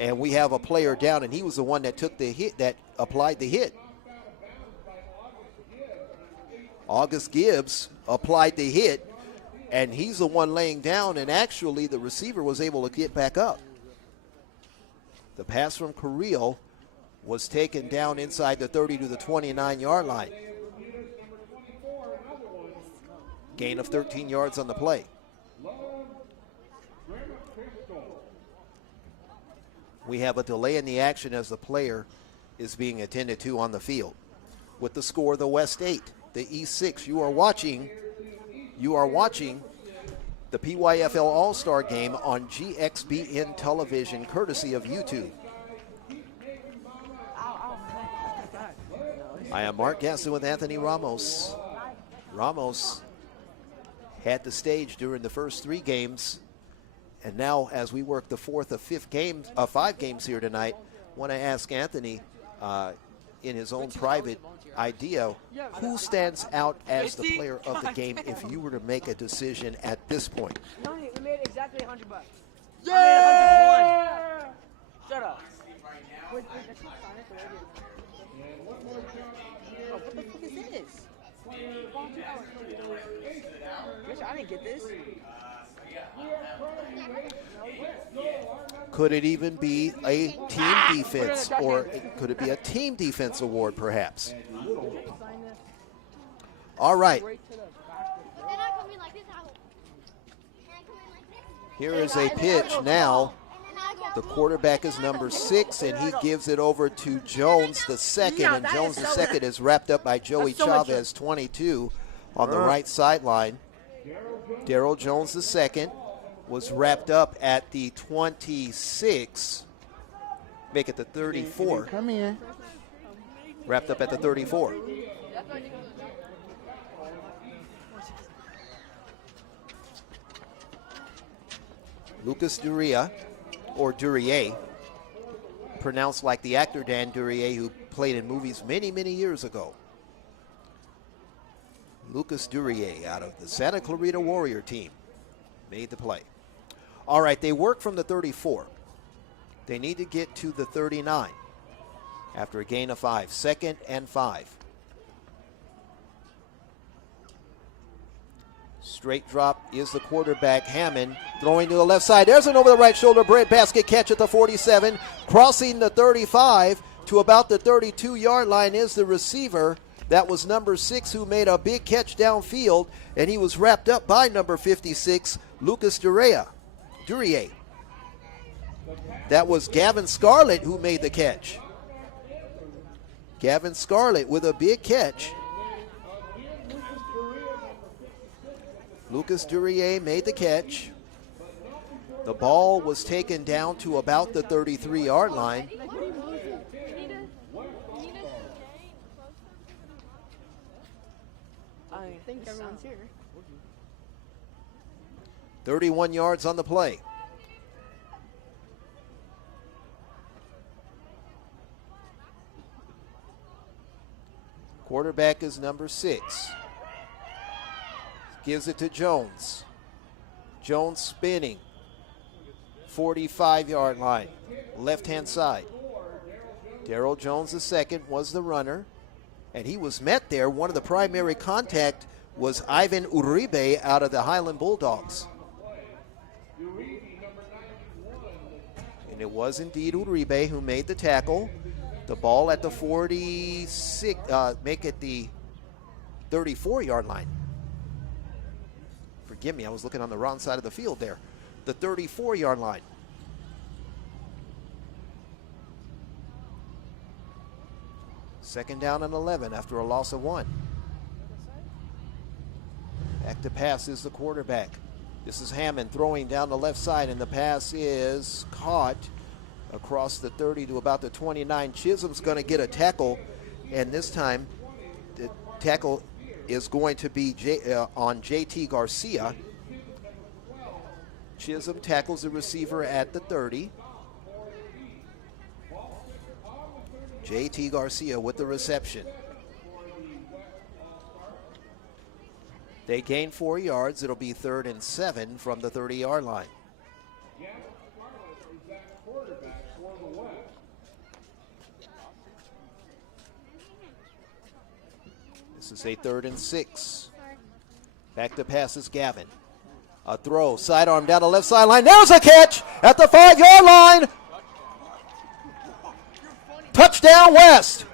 And we have a player down, and he was the one that took the hit, that applied the hit. August Gibbs applied the hit, and he's the one laying down, and actually the receiver was able to get back up. The pass from Carrillo was taken down inside the 30 to the 29-yard line. Gain of 13 yards on the play. We have a delay in the action as the player is being attended to on the field. With the score, the West 8, the East 6. You are watching the PYFL All Star game on GXBN television, courtesy of YouTube. I am Mark Gaston with Anthony Ramos. Ramos had the stage during the first 3 games, and now as we work the 4th of 5 games here tonight, I want to ask Anthony, in his own private idea, who stands out as the player of the game if you were to make a decision at this point? Tony, we made exactly $100. Yeah! Shut up. Wait, that shit's on it already. Oh, what the fuck is this? Bitch, I didn't get this. Could it even be a team defense, or could it be a team defense award perhaps? All right. Here is a pitch now. The quarterback is number 6, and he gives it over to Jones the second, and Jones the second is wrapped up by Joey Chavez, 22, on the right sideline. Daryl Jones the second was wrapped up at the 26, make it the 34. Come here. Wrapped up at the 34. Lucas Duria, or Durier, pronounced like the actor Dan Duryea, who played in movies many, many years ago. Lucas Duryea out of the Santa Clarita Warrior team made the play. All right, they work from the 34. They need to get to the 39 after a gain of 5. 2nd and 5. Straight drop is the quarterback, Hammond, throwing to the left side. There's an over the right shoulder breadbasket catch at the 47. Crossing the 35 to about the 32-yard line is the receiver. That was number 6, who made a big catch downfield, and he was wrapped up by number 56, Lucas Duryea. That was Gavin Scarlett who made the catch. Gavin Scarlett with a big catch. Lucas Duryea made the catch. The ball was taken down to about the 33-yard line. I think everyone's here. 31 yards on the play. Quarterback is number 6. Gives it to Jones. Jones spinning. 45-yard line. Left-hand side. Darrell Jones II was the runner. And he was met there. One of the primary contact was Ivan Uribe out of the Highland Bulldogs. And it was indeed Uribe who made the tackle. The ball at the 46, make it the 34-yard line. Forgive me, I was looking on the wrong side of the field there. The 34-yard line. Second down and 11 after a loss of 1. Back to pass is the quarterback. This is Hammond throwing down the left side, and the pass is caught across the 30 to about the 29. Chisholm's going to get a tackle, and this time the tackle is going to be on JT Garcia. Chisholm tackles the receiver at the 30. JT Garcia with the reception. They gain 4 yards. It'll be 3rd and 7 from the 30-yard line. This is a 3rd and 6. Back to pass is Gavin. A throw, sidearm down the left sideline. There's a catch at the 5-yard line. Touchdown West.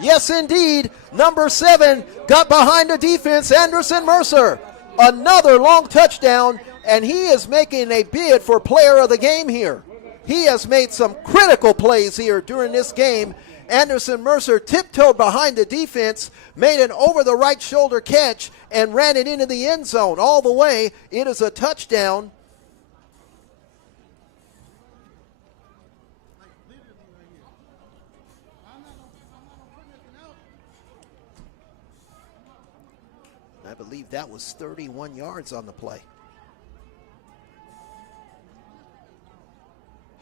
Yes, indeed. Number 7 got behind the defense, Anderson Mercer. Another long touchdown, and he is making a bid for player of the game here. He has made some critical plays here during this game. Anderson Mercer tiptoed behind the defense, made an over the right shoulder catch, and ran it into the end zone all the way. It is a touchdown. I believe that was 31 yards on the play.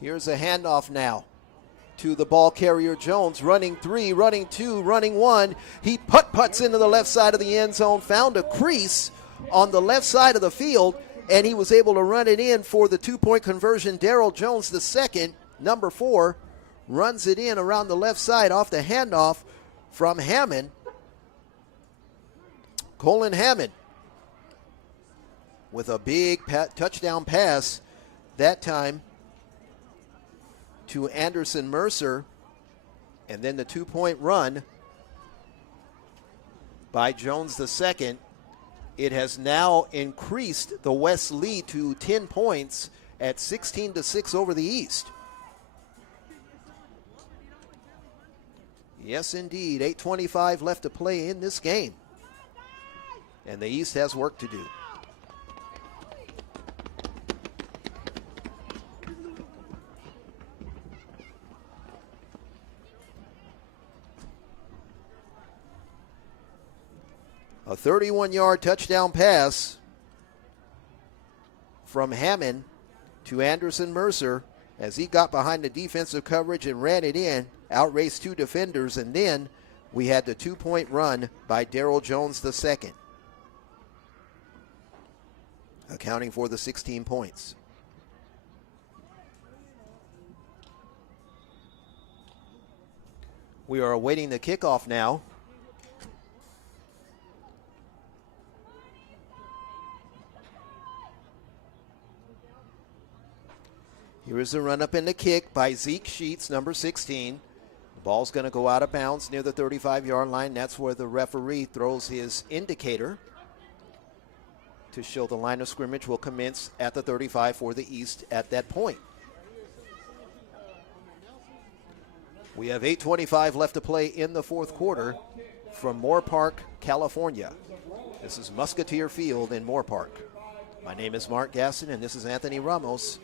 Here's a handoff now to the ball carrier Jones, running 3, running 2, running 1. He puts into the left side of the end zone, found a crease on the left side of the field, and he was able to run it in for the 2-point conversion. Darrell Jones II, number 4, runs it in around the left side off the handoff from Hammond. Colin Hammond with a big touchdown pass, that time to Anderson Mercer, and then the 2-point run by Jones II. It has now increased the West lead to 10 points at 16-6 over the East. Yes, indeed, 8:25 left to play in this game, and the East has work to do. A 31-yard touchdown pass from Hammond to Anderson Mercer. as he got behind the defensive coverage and ran it in, outraced 2 defenders, and then we had the 2-point run by Darrell Jones II, accounting for the 16 points. We are awaiting the kickoff now. Here is the run up and the kick by Zeke Sheets, number 16. The ball's going to go out of bounds near the 35-yard line. That's where the referee throws his indicator to show the line of scrimmage will commence at the 35 for the East at that point. We have 8:25 left to play in the fourth quarter from Moore Park, California. This is Musketeer Field in Moore Park. My name is Mark Gaston, and this is Anthony Ramos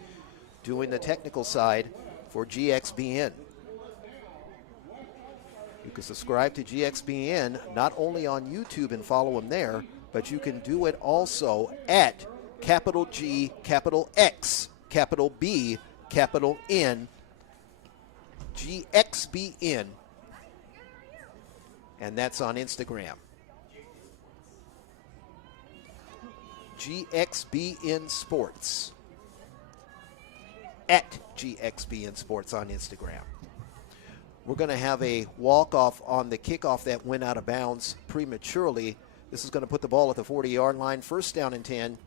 doing the technical side for GXBN. You can subscribe to GXBN not only on YouTube and follow them there, but you can do it also at capital G, capital X, capital B, capital N, GXBN, and that's on Instagram. GXBN Sports. At GXBN Sports on Instagram. We're going to have a walk-off on the kickoff that went out of bounds prematurely. This is going to put the ball at the 40-yard line. First down and 10.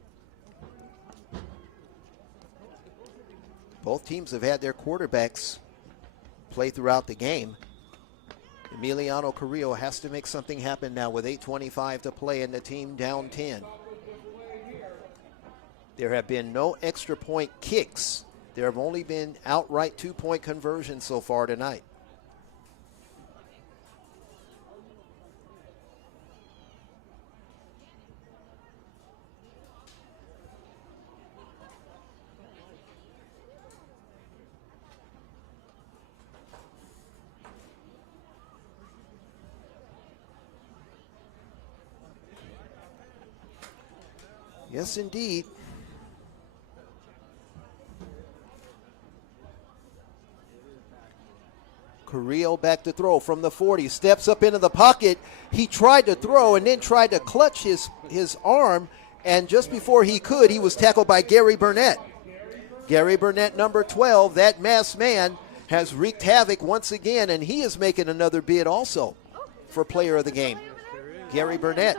Both teams have had their quarterbacks play throughout the game. Emiliano Carrillo has to make something happen now with 8:25 to play and the team down 10. There have been no extra point kicks. There have only been outright 2-point conversions so far tonight. Yes, indeed. Carrillo back to throw from the 40, steps up into the pocket. He tried to throw and then tried to clutch his arm, and just before he could, he was tackled by Gary Burnett. Gary Burnett, number 12, that masked man, has wreaked havoc once again, and he is making another bid also for player of the game. Gary Burnett.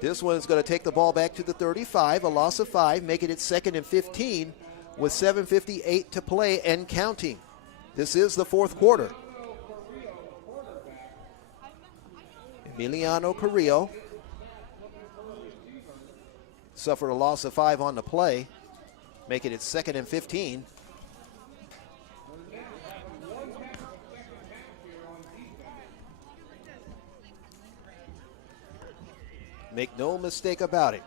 This one is going to take the ball back to the 35, a loss of 5, making it 2nd and 15 with 7:58 to play and counting. This is the fourth quarter. Emiliano Carrillo suffered a loss of 5 on the play, making it 2nd and 15. Make no mistake about it.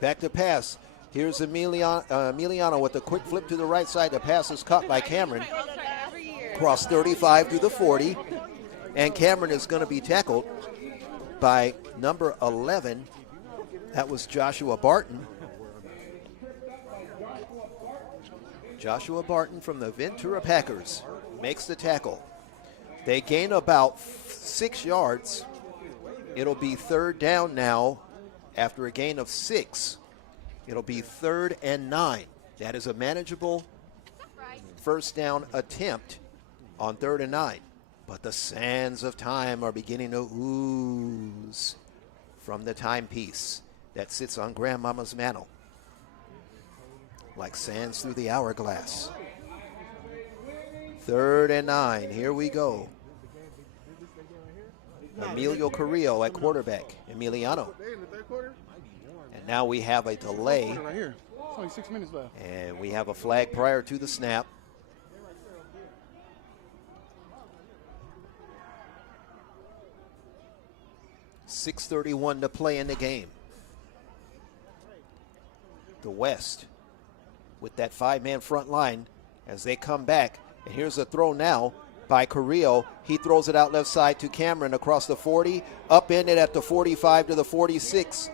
Back to pass. Here's Emiliano with a quick flip to the right side. The pass is caught by Cameron. Across 35 to the 40. And Cameron is going to be tackled by number 11. That was Joshua Barton. Joshua Barton from the Ventura Packers makes the tackle. They gain about 6 yards. It'll be 3rd down now after a gain of 6. It'll be 3rd and 9. That is a manageable first down attempt on 3rd and 9. But the sands of time are beginning to ooze from the timepiece that sits on Grandmama's mantle like sands through the hourglass. 3rd and 9. Here we go. Emilio Carrillo at quarterback. Emiliano. And now we have a delay. Right here. It's only 6 minutes left. And we have a flag prior to the snap. .6:31 to play in the game. The West with that 5-man front line as they come back. And here's a throw now by Carrillo. He throws it out left side to Cameron across the 40, upended at the 45 to the 46.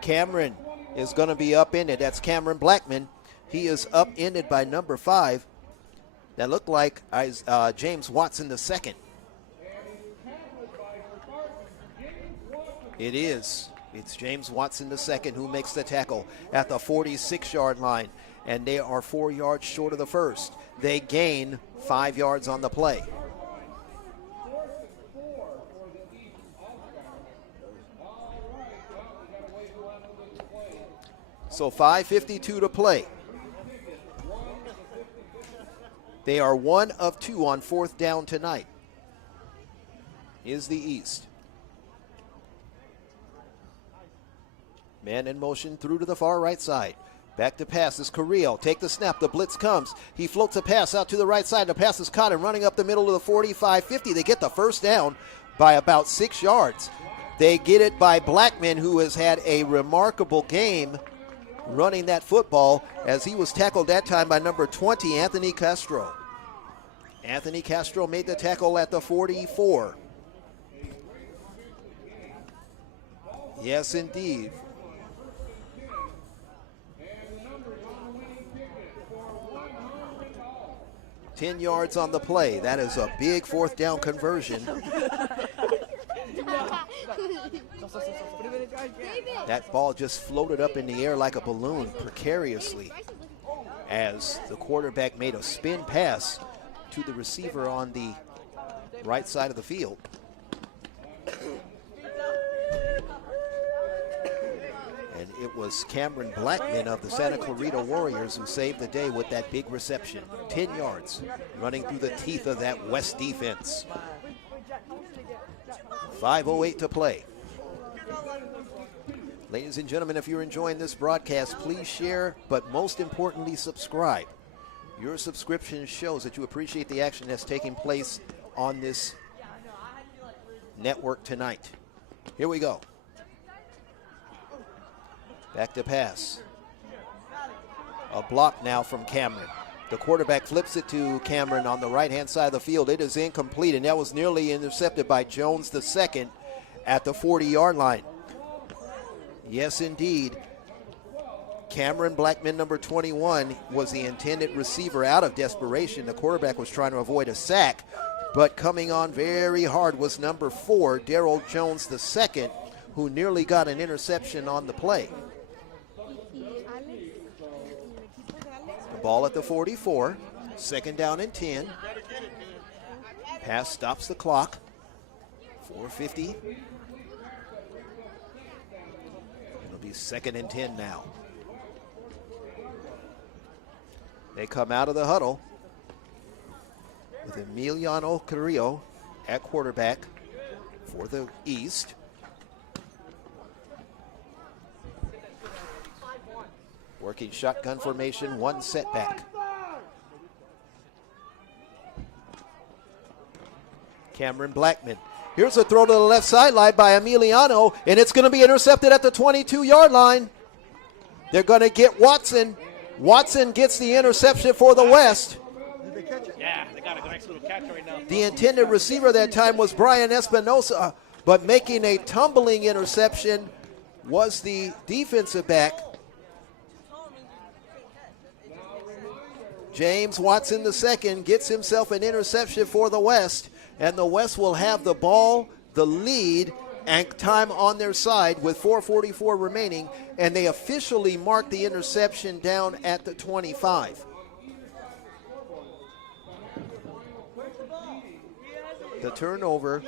Cameron is going to be upended. That's Cameron Blackman. He is upended by number 5, That looked like James Watson the second. It is. It's James Watson the second who makes the tackle at the 46-yard line, and they are 4 yards short of the first. They gain 5 yards on the play. So 5:52 to play. They are 1 of 2 on 4th down tonight. Is the East. Man in motion through to the far right side. Back to pass is Carrillo. Take the snap. The blitz comes. He floats a pass out to the right side. The pass is caught and running up the middle of the 45-50. They get the first down by about 6 yards. They get it by Blackman, who has had a remarkable game running that football, as he was tackled that time by number 20, Anthony Castro. Anthony Castro made the tackle at the 44. Yes, indeed. $10 yards on the play. That is a big 4th down conversion. That ball just floated up in the air like a balloon precariously as the quarterback made a spin pass to the receiver on the right side of the field. And it was Cameron Blackman of the Santa Clarita Warriors who saved the day with that big reception. 10 yards, running through the teeth of that West defense. 5:08 to play. Ladies and gentlemen, if you're enjoying this broadcast, please share, but most importantly, subscribe. Your subscription shows that you appreciate the action that's taking place on this network tonight. Here we go. Back to pass. A block now from Cameron. The quarterback flips it to Cameron on the right-hand side of the field. It is incomplete, and that was nearly intercepted by Jones the second at the 40-yard line. Yes, indeed. Cameron Blackman, number 21, was the intended receiver out of desperation. The quarterback was trying to avoid a sack, but coming on very hard was number 4, Darrell Jones the second, who nearly got an interception on the play. The ball at the 44, 2nd down and 10. Pass stops the clock. 4:50. It'll be 2nd and 10 now. They come out of the huddle with Emiliano Carrillo at quarterback for the East. Working shotgun formation, 1 setback. Cameron Blackman. Here's a throw to the left sideline by Emiliano, and it's going to be intercepted at the 22-yard line. They're going to get Watson. Watson gets the interception for the West. Did they catch it? Yeah, they got a nice little catch right now. The intended receiver that time was Brian Espinosa, but making a tumbling interception was the defensive back, James Watson II, gets himself an interception for the West, and the West will have the ball, the lead, and time on their side with 4:44 remaining, and they officially mark the interception down at the 25. The turnover,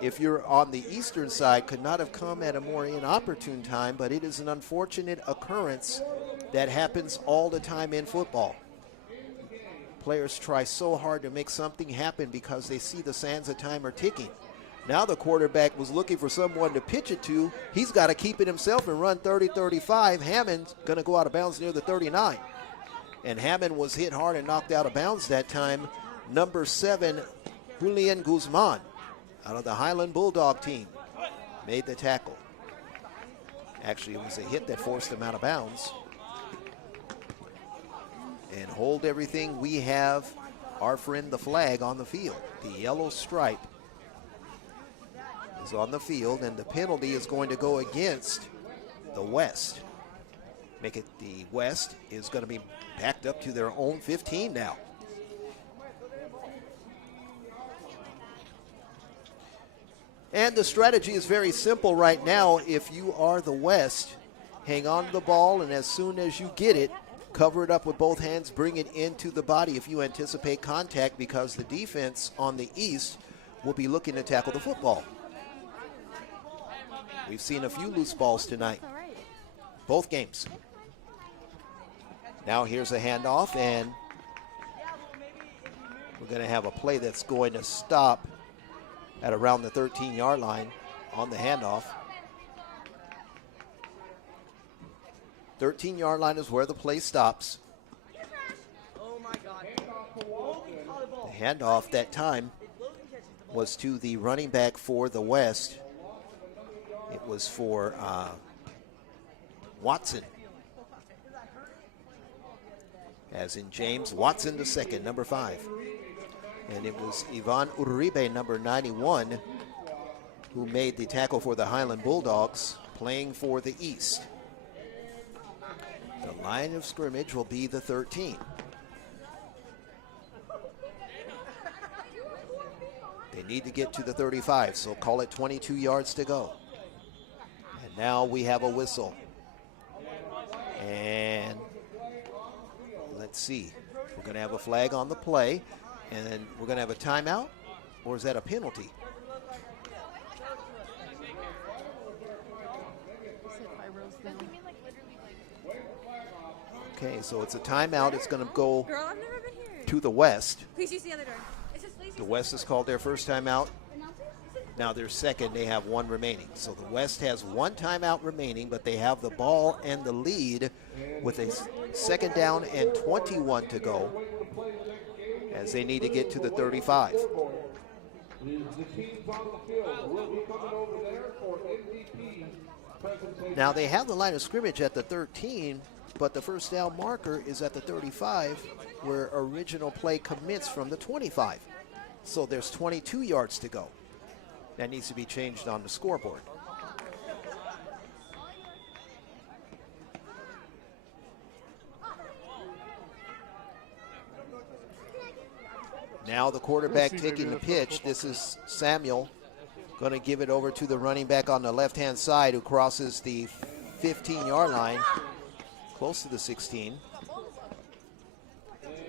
if you're on the eastern side, could not have come at a more inopportune time, but it is an unfortunate occurrence that happens all the time in football. Players try so hard to make something happen because they see the sands of time are ticking. Now the quarterback was looking for someone to pitch it to. He's got to keep it himself and run 30-35. Hammond's going to go out of bounds near the 39. And Hammond was hit hard and knocked out of bounds that time. Number 7, Julian Guzman, out of the Highland Bulldog team, made the tackle. Actually, it was a hit that forced him out of bounds. And hold everything, we have our friend the flag on the field. The yellow stripe is on the field, and the penalty is going to go against the West. Make it the West is going to be backed up to their own 15 now. And the strategy is very simple right now. If you are the West, hang on to the ball, and as soon as you get it, cover it up with both hands, bring it into the body if you anticipate contact, because the defense on the East will be looking to tackle the football. We've seen a few loose balls tonight, both games. Now here's a handoff, and we're going to have a play that's going to stop at around the 13-yard line on the handoff. 13-yard line is where the play stops. The handoff that time was to the running back for the West. It was for Watson. As in James Watson II, number 5. And it was Ivan Uribe, number 91, who made the tackle for the Highland Bulldogs, playing for the East. The line of scrimmage will be the 13. They need to get to the 35, so call it 22 yards to go. And now we have a whistle. And let's see. We're going to have a flag on the play, and then we're going to have a timeout, or is that a penalty? Okay, so it's a timeout. It's going to go to the West. Please use the other door. It's just please. The West has called their first timeout. Now their second, they have one remaining. So the West has one timeout remaining, but they have the ball and the lead with a second down and 21 to go, as they need to get to the 35. Now they have the line of scrimmage at the 13, but the first down marker is at the 35, where original play commenced from the 25. So there's 22 yards to go. That needs to be changed on the scoreboard. Now the quarterback taking the pitch. This is Samuel, going to give it over to the running back on the left-hand side, who crosses the 15-yard line, close to the 16.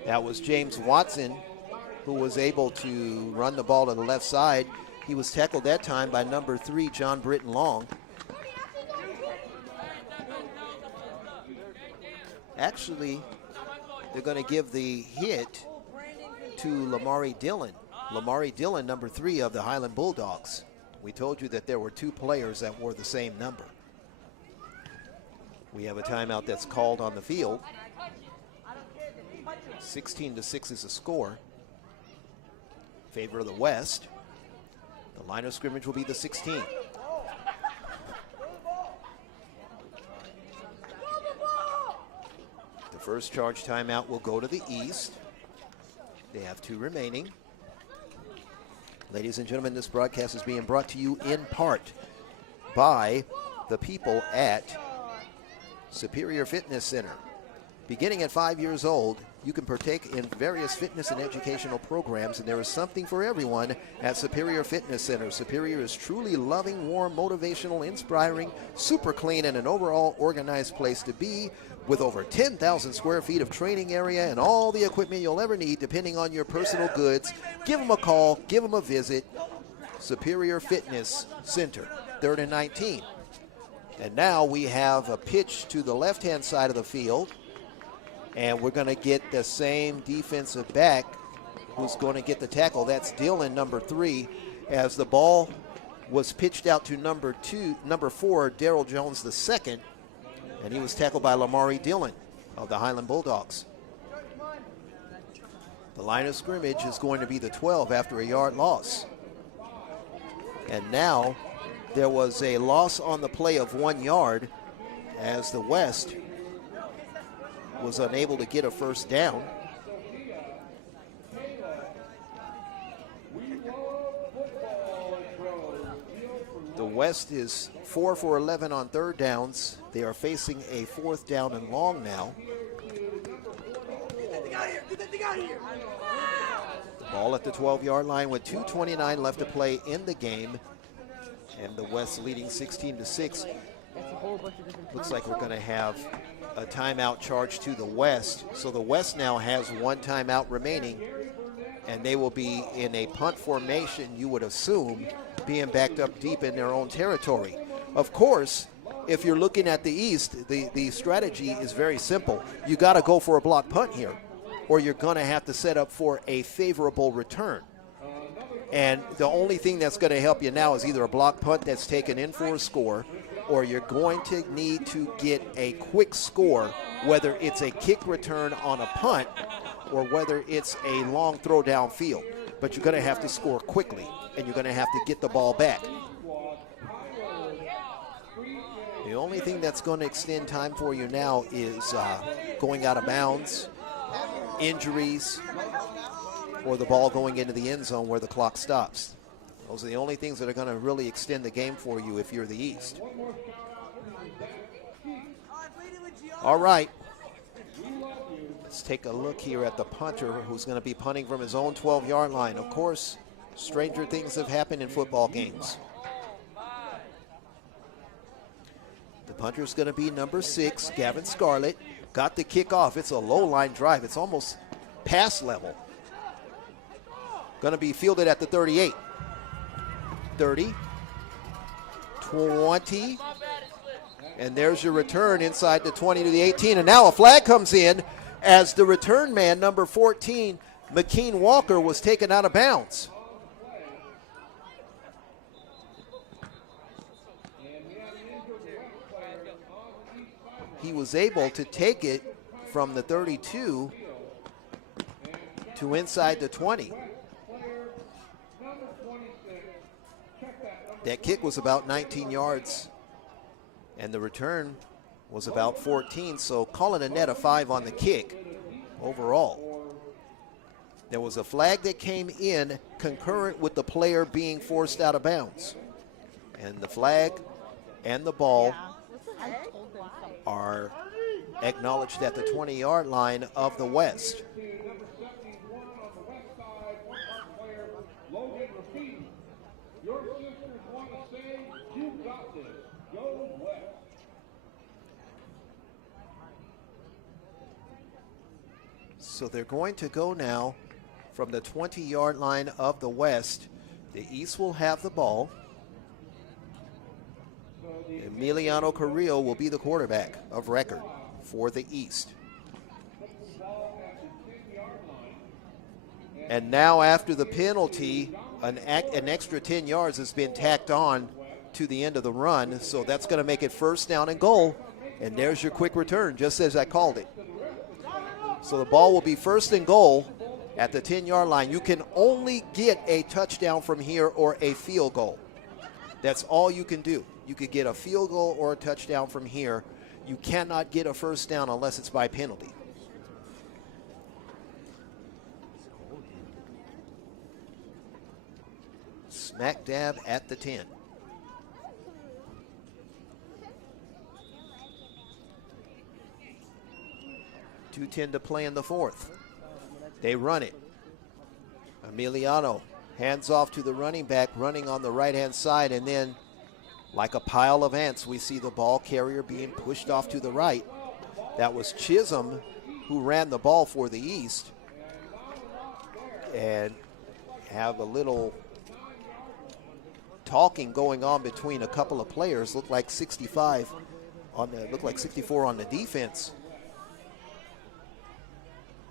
That was James Watson, who was able to run the ball to the left side. He was tackled that time by number 3, John Britton Long. Actually, they're going to give the hit to Lamari Dillon. Lamari Dillon, number 3 of the Highland Bulldogs. We told you that there were 2 players that wore the same number. We have a timeout that's called on the field. 16-6 is the score. Favor of the West. The line of scrimmage will be the 16. The first charge timeout will go to the East. They have 2 remaining. Ladies and gentlemen, this broadcast is being brought to you in part by the people at Superior Fitness Center. Beginning at 5 years old, you can partake in various fitness and educational programs, and there is something for everyone at Superior Fitness Center. Superior is truly loving, warm, motivational, inspiring, super clean, and an overall organized place to be, with over 10,000 square feet of training area and all the equipment you'll ever need depending on your personal goods. Give them a call, give them a visit. Superior Fitness Center, 3rd and 19. And now we have a pitch to the left-hand side of the field. And we're going to get the same defensive back who's going to get the tackle. That's Dillon, number 3, as the ball was pitched out to number 4, Darrell Jones II, and he was tackled by Lamari Dillon of the Highland Bulldogs. The line of scrimmage is going to be the 12 after a yard loss. And now there was a loss on the play of 1 yard as the West was unable to get a first down. The West is 4 for 11 on 3rd downs. They are facing a 4th down and long now. The ball at the 12-yard line with 2:29 left to play in the game. and the West leading 16-6. Looks like we're going to have a timeout charge to the West. So the West now has one timeout remaining, and they will be in a punt formation, you would assume, being backed up deep in their own territory. Of course, if you're looking at the East, the strategy is very simple. You got to go for a block punt here, or you're going to have to set up for a favorable return. And the only thing that's going to help you now is either a block punt that's taken in for a score, or you're going to need to get a quick score, whether it's a kick return on a punt or whether it's a long throw downfield. But you're going to have to score quickly, and you're going to have to get the ball back. The only thing that's going to extend time for you now is going out of bounds, injuries, or the ball going into the end zone where the clock stops. Those are the only things that are going to really extend the game for you if you're the East. All right. Let's take a look here at the punter who's going to be punting from his own 12-yard line. Of course, stranger things have happened in football games. The punter is going to be number 6, Gavin Scarlett. Got the kickoff. It's a low-line drive. It's almost pass level. Going to be fielded at the 38. 30, 20, and there's your return inside the 20 to the 18. And now a flag comes in as the return man, number 14, McKean Walker, was taken out of bounds. He was able to take it from the 32 to inside the 20. That kick was about 19 yards, and the return was about 14, so calling a net of 5 on the kick overall. There was a flag that came in concurrent with the player being forced out of bounds. And the flag and the ball are acknowledged at the 20-yard line of the West. So they're going to go now from the 20-yard line of the West. The East will have the ball. Emiliano Carrillo will be the quarterback of record for the East. And now after the penalty, an extra 10 yards has been tacked on to the end of the run. So that's going to make it first down and goal. And there's your quick return, just as I called it. So the ball will be first and goal at the 10-yard line. You can only get a touchdown from here or a field goal. That's all you can do. You could get a field goal or a touchdown from here. You cannot get a first down unless it's by penalty. Smack dab at the 10. .210 to play in the fourth. They run it. Emiliano hands off to the running back, running on the right-hand side, and then like a pile of ants, we see the ball carrier being pushed off to the right. That was Chisholm who ran the ball for the East. And have a little talking going on between a couple of players. Looked like 64 on the defense.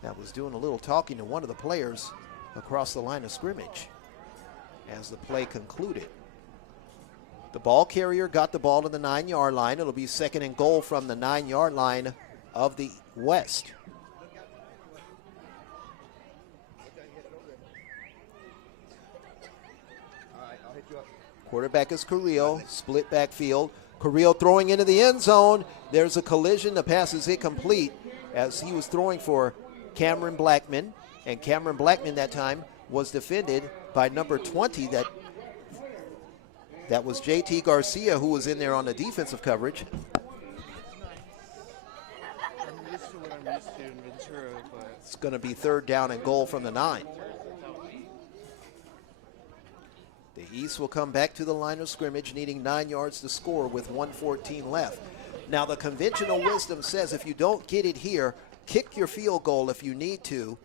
That was doing a little talking to one of the players across the line of scrimmage as the play concluded. The ball carrier got the ball to the 9-yard line. It'll be second and goal from the 9-yard line of the West. Quarterback is Carrillo, split backfield. Carrillo throwing into the end zone. There's a collision. The pass is incomplete as he was throwing for Cameron Blackman, and Cameron Blackman that time was defended by number 20. That was JT Garcia, who was in there on the defensive coverage. It's going to be third down and goal from the 9. The East will come back to the line of scrimmage, needing 9 yards to score with 1:14 left. Now, the conventional wisdom says if you don't get it here, kick your field goal if you need to,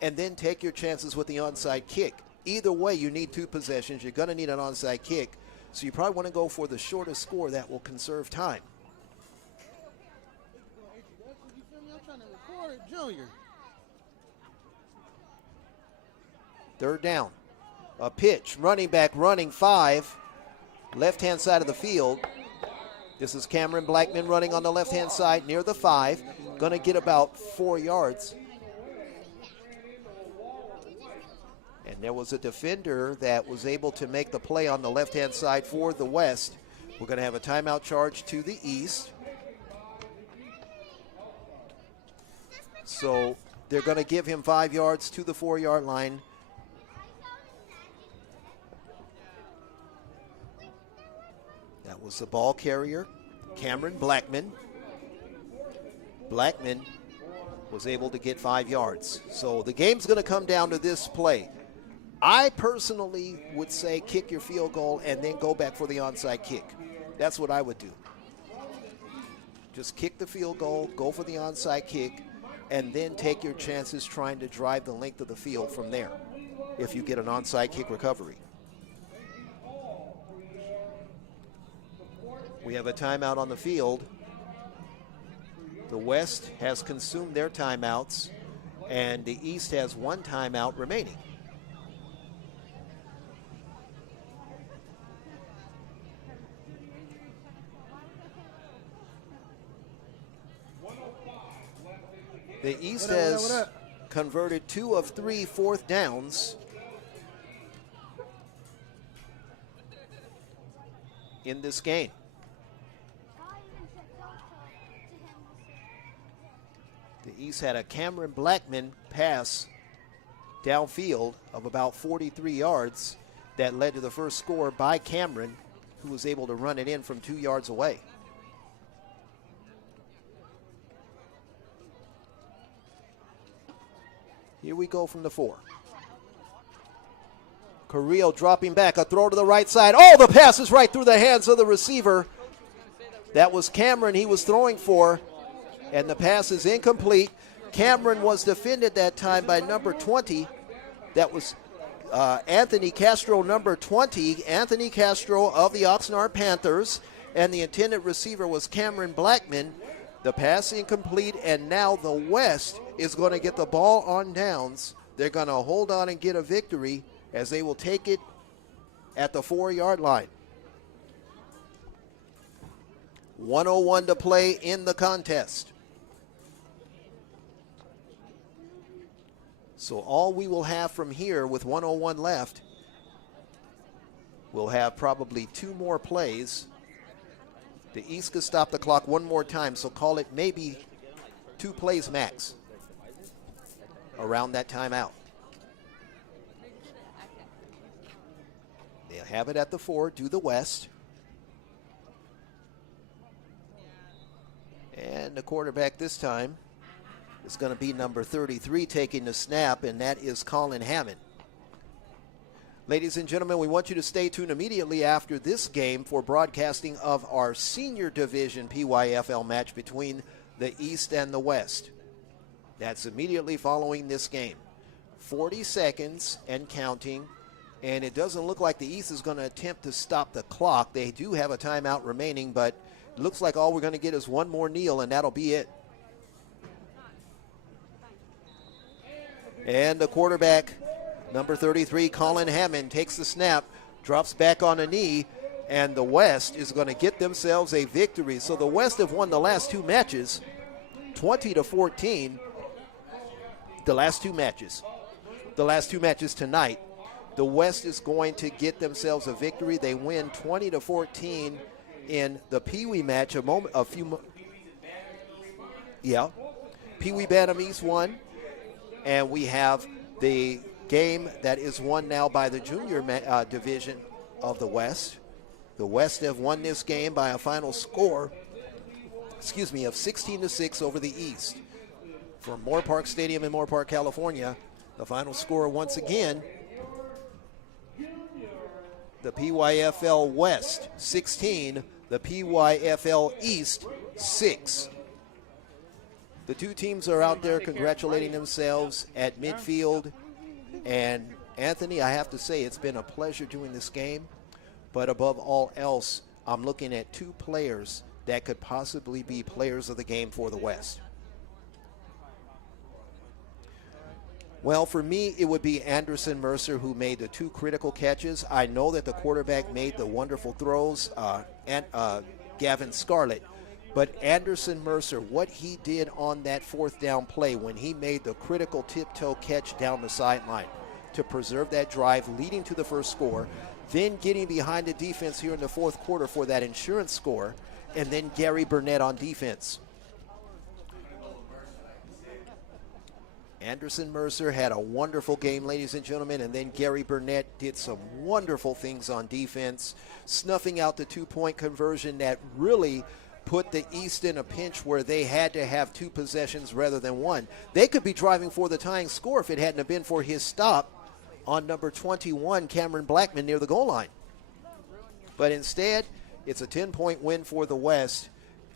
and then take your chances with the onside kick. Either way, you need 2 possessions. You're going to need an onside kick, so you probably want to go for the shortest score that will conserve time. I'm trying to record Junior. Third down. A pitch. Running back running 5. Left-hand side of the field. This is Cameron Blackman running on the left-hand side near the 5. Going to get about 4 yards. And there was a defender that was able to make the play on the left-hand side for the West. We're going to have a timeout charge to the East. So they're going to give him 5 yards to the 4-yard line. That was the ball carrier, Cameron Blackman. Blackman was able to get 5 yards. So the game's going to come down to this play. I personally would say kick your field goal and then go back for the onside kick. That's what I would do. Just kick the field goal, go for the onside kick, and then take your chances trying to drive the length of the field from there if you get an onside kick recovery. We have a timeout on the field. The West has consumed their timeouts, and the East has 1 timeout remaining. The East has converted 2 of 3 fourth downs in this game. The East had a Cameron Blackman pass downfield of about 43 yards that led to the first score by Cameron, who was able to run it in from 2 yards away. Here we go from the 4. Carrillo dropping back, a throw to the right side. Oh, the pass is right through the hands of the receiver. That was Cameron he was throwing for, and the pass is incomplete. Cameron was defended that time by number 20. That was Anthony Castro, number 20. Anthony Castro of the Oxnard Panthers, and the intended receiver was Cameron Blackman. The pass incomplete, and now the West is going to get the ball on downs. They're going to hold on and get a victory as they will take it at the 4-yard line. 1:01 to play in the contest. So all we will have from here with 1:01 left, we'll have probably 2 more plays. The East could stop the clock 1 more time, so call it maybe 2 plays max around that timeout. They'll have it at the 4, do the West. And the quarterback this time is going to be number 33 taking the snap, and that is Colin Hammond. Ladies and gentlemen, we want you to stay tuned immediately after this game for broadcasting of our senior division PYFL match between the East and the West. That's immediately following this game. 40 seconds and counting, and it doesn't look like the East is going to attempt to stop the clock. They do have a timeout remaining, but it looks like all we're going to get is 1 more kneel, and that'll be it. And the quarterback, number 33, Colin Hammond, takes the snap, drops back on a knee, and the West is going to get themselves a victory. So the West have won the last 2 matches, 20-14. The last 2 matches. The last 2 matches tonight. The West is going to get themselves a victory. They win 20-14 in the Pee Wee match. Pee Wee Bantam East won, and we have the game that is won now by the junior division of the West. The West have won this game by a final score, of 16-6 over the East. From Moore Park Stadium in Moore Park, California, the final score once again the PYFL West 16, the PYFL East 6. The two teams are out there congratulating themselves at midfield. And Anthony, I have to say, it's been a pleasure doing this game. But above all else, I'm looking at two players that could possibly be players of the game for the West. Well, for me, it would be Anderson Mercer, who made the two critical catches. I know that the quarterback made the wonderful throws, and Gavin Scarlett. But Anderson Mercer, what he did on that fourth down play when he made the critical tiptoe catch down the sideline to preserve that drive leading to the first score, then getting behind the defense here in the fourth quarter for that insurance score, and then Gary Burnett on defense. Anderson Mercer had a wonderful game, ladies and gentlemen, and then Gary Burnett did some wonderful things on defense, snuffing out the two-point conversion that really put the East in a pinch where they had to have two possessions rather than one. They could be driving for the tying score if it hadn't have been for his stop on number 21, Cameron Blackman, near the goal line. But instead, it's a 10-point win for the West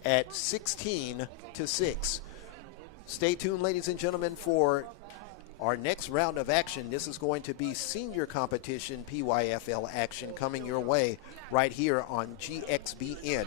at 16-6. Stay tuned, ladies and gentlemen, for our next round of action. This is going to be senior competition PYFL action coming your way right here on GXBN.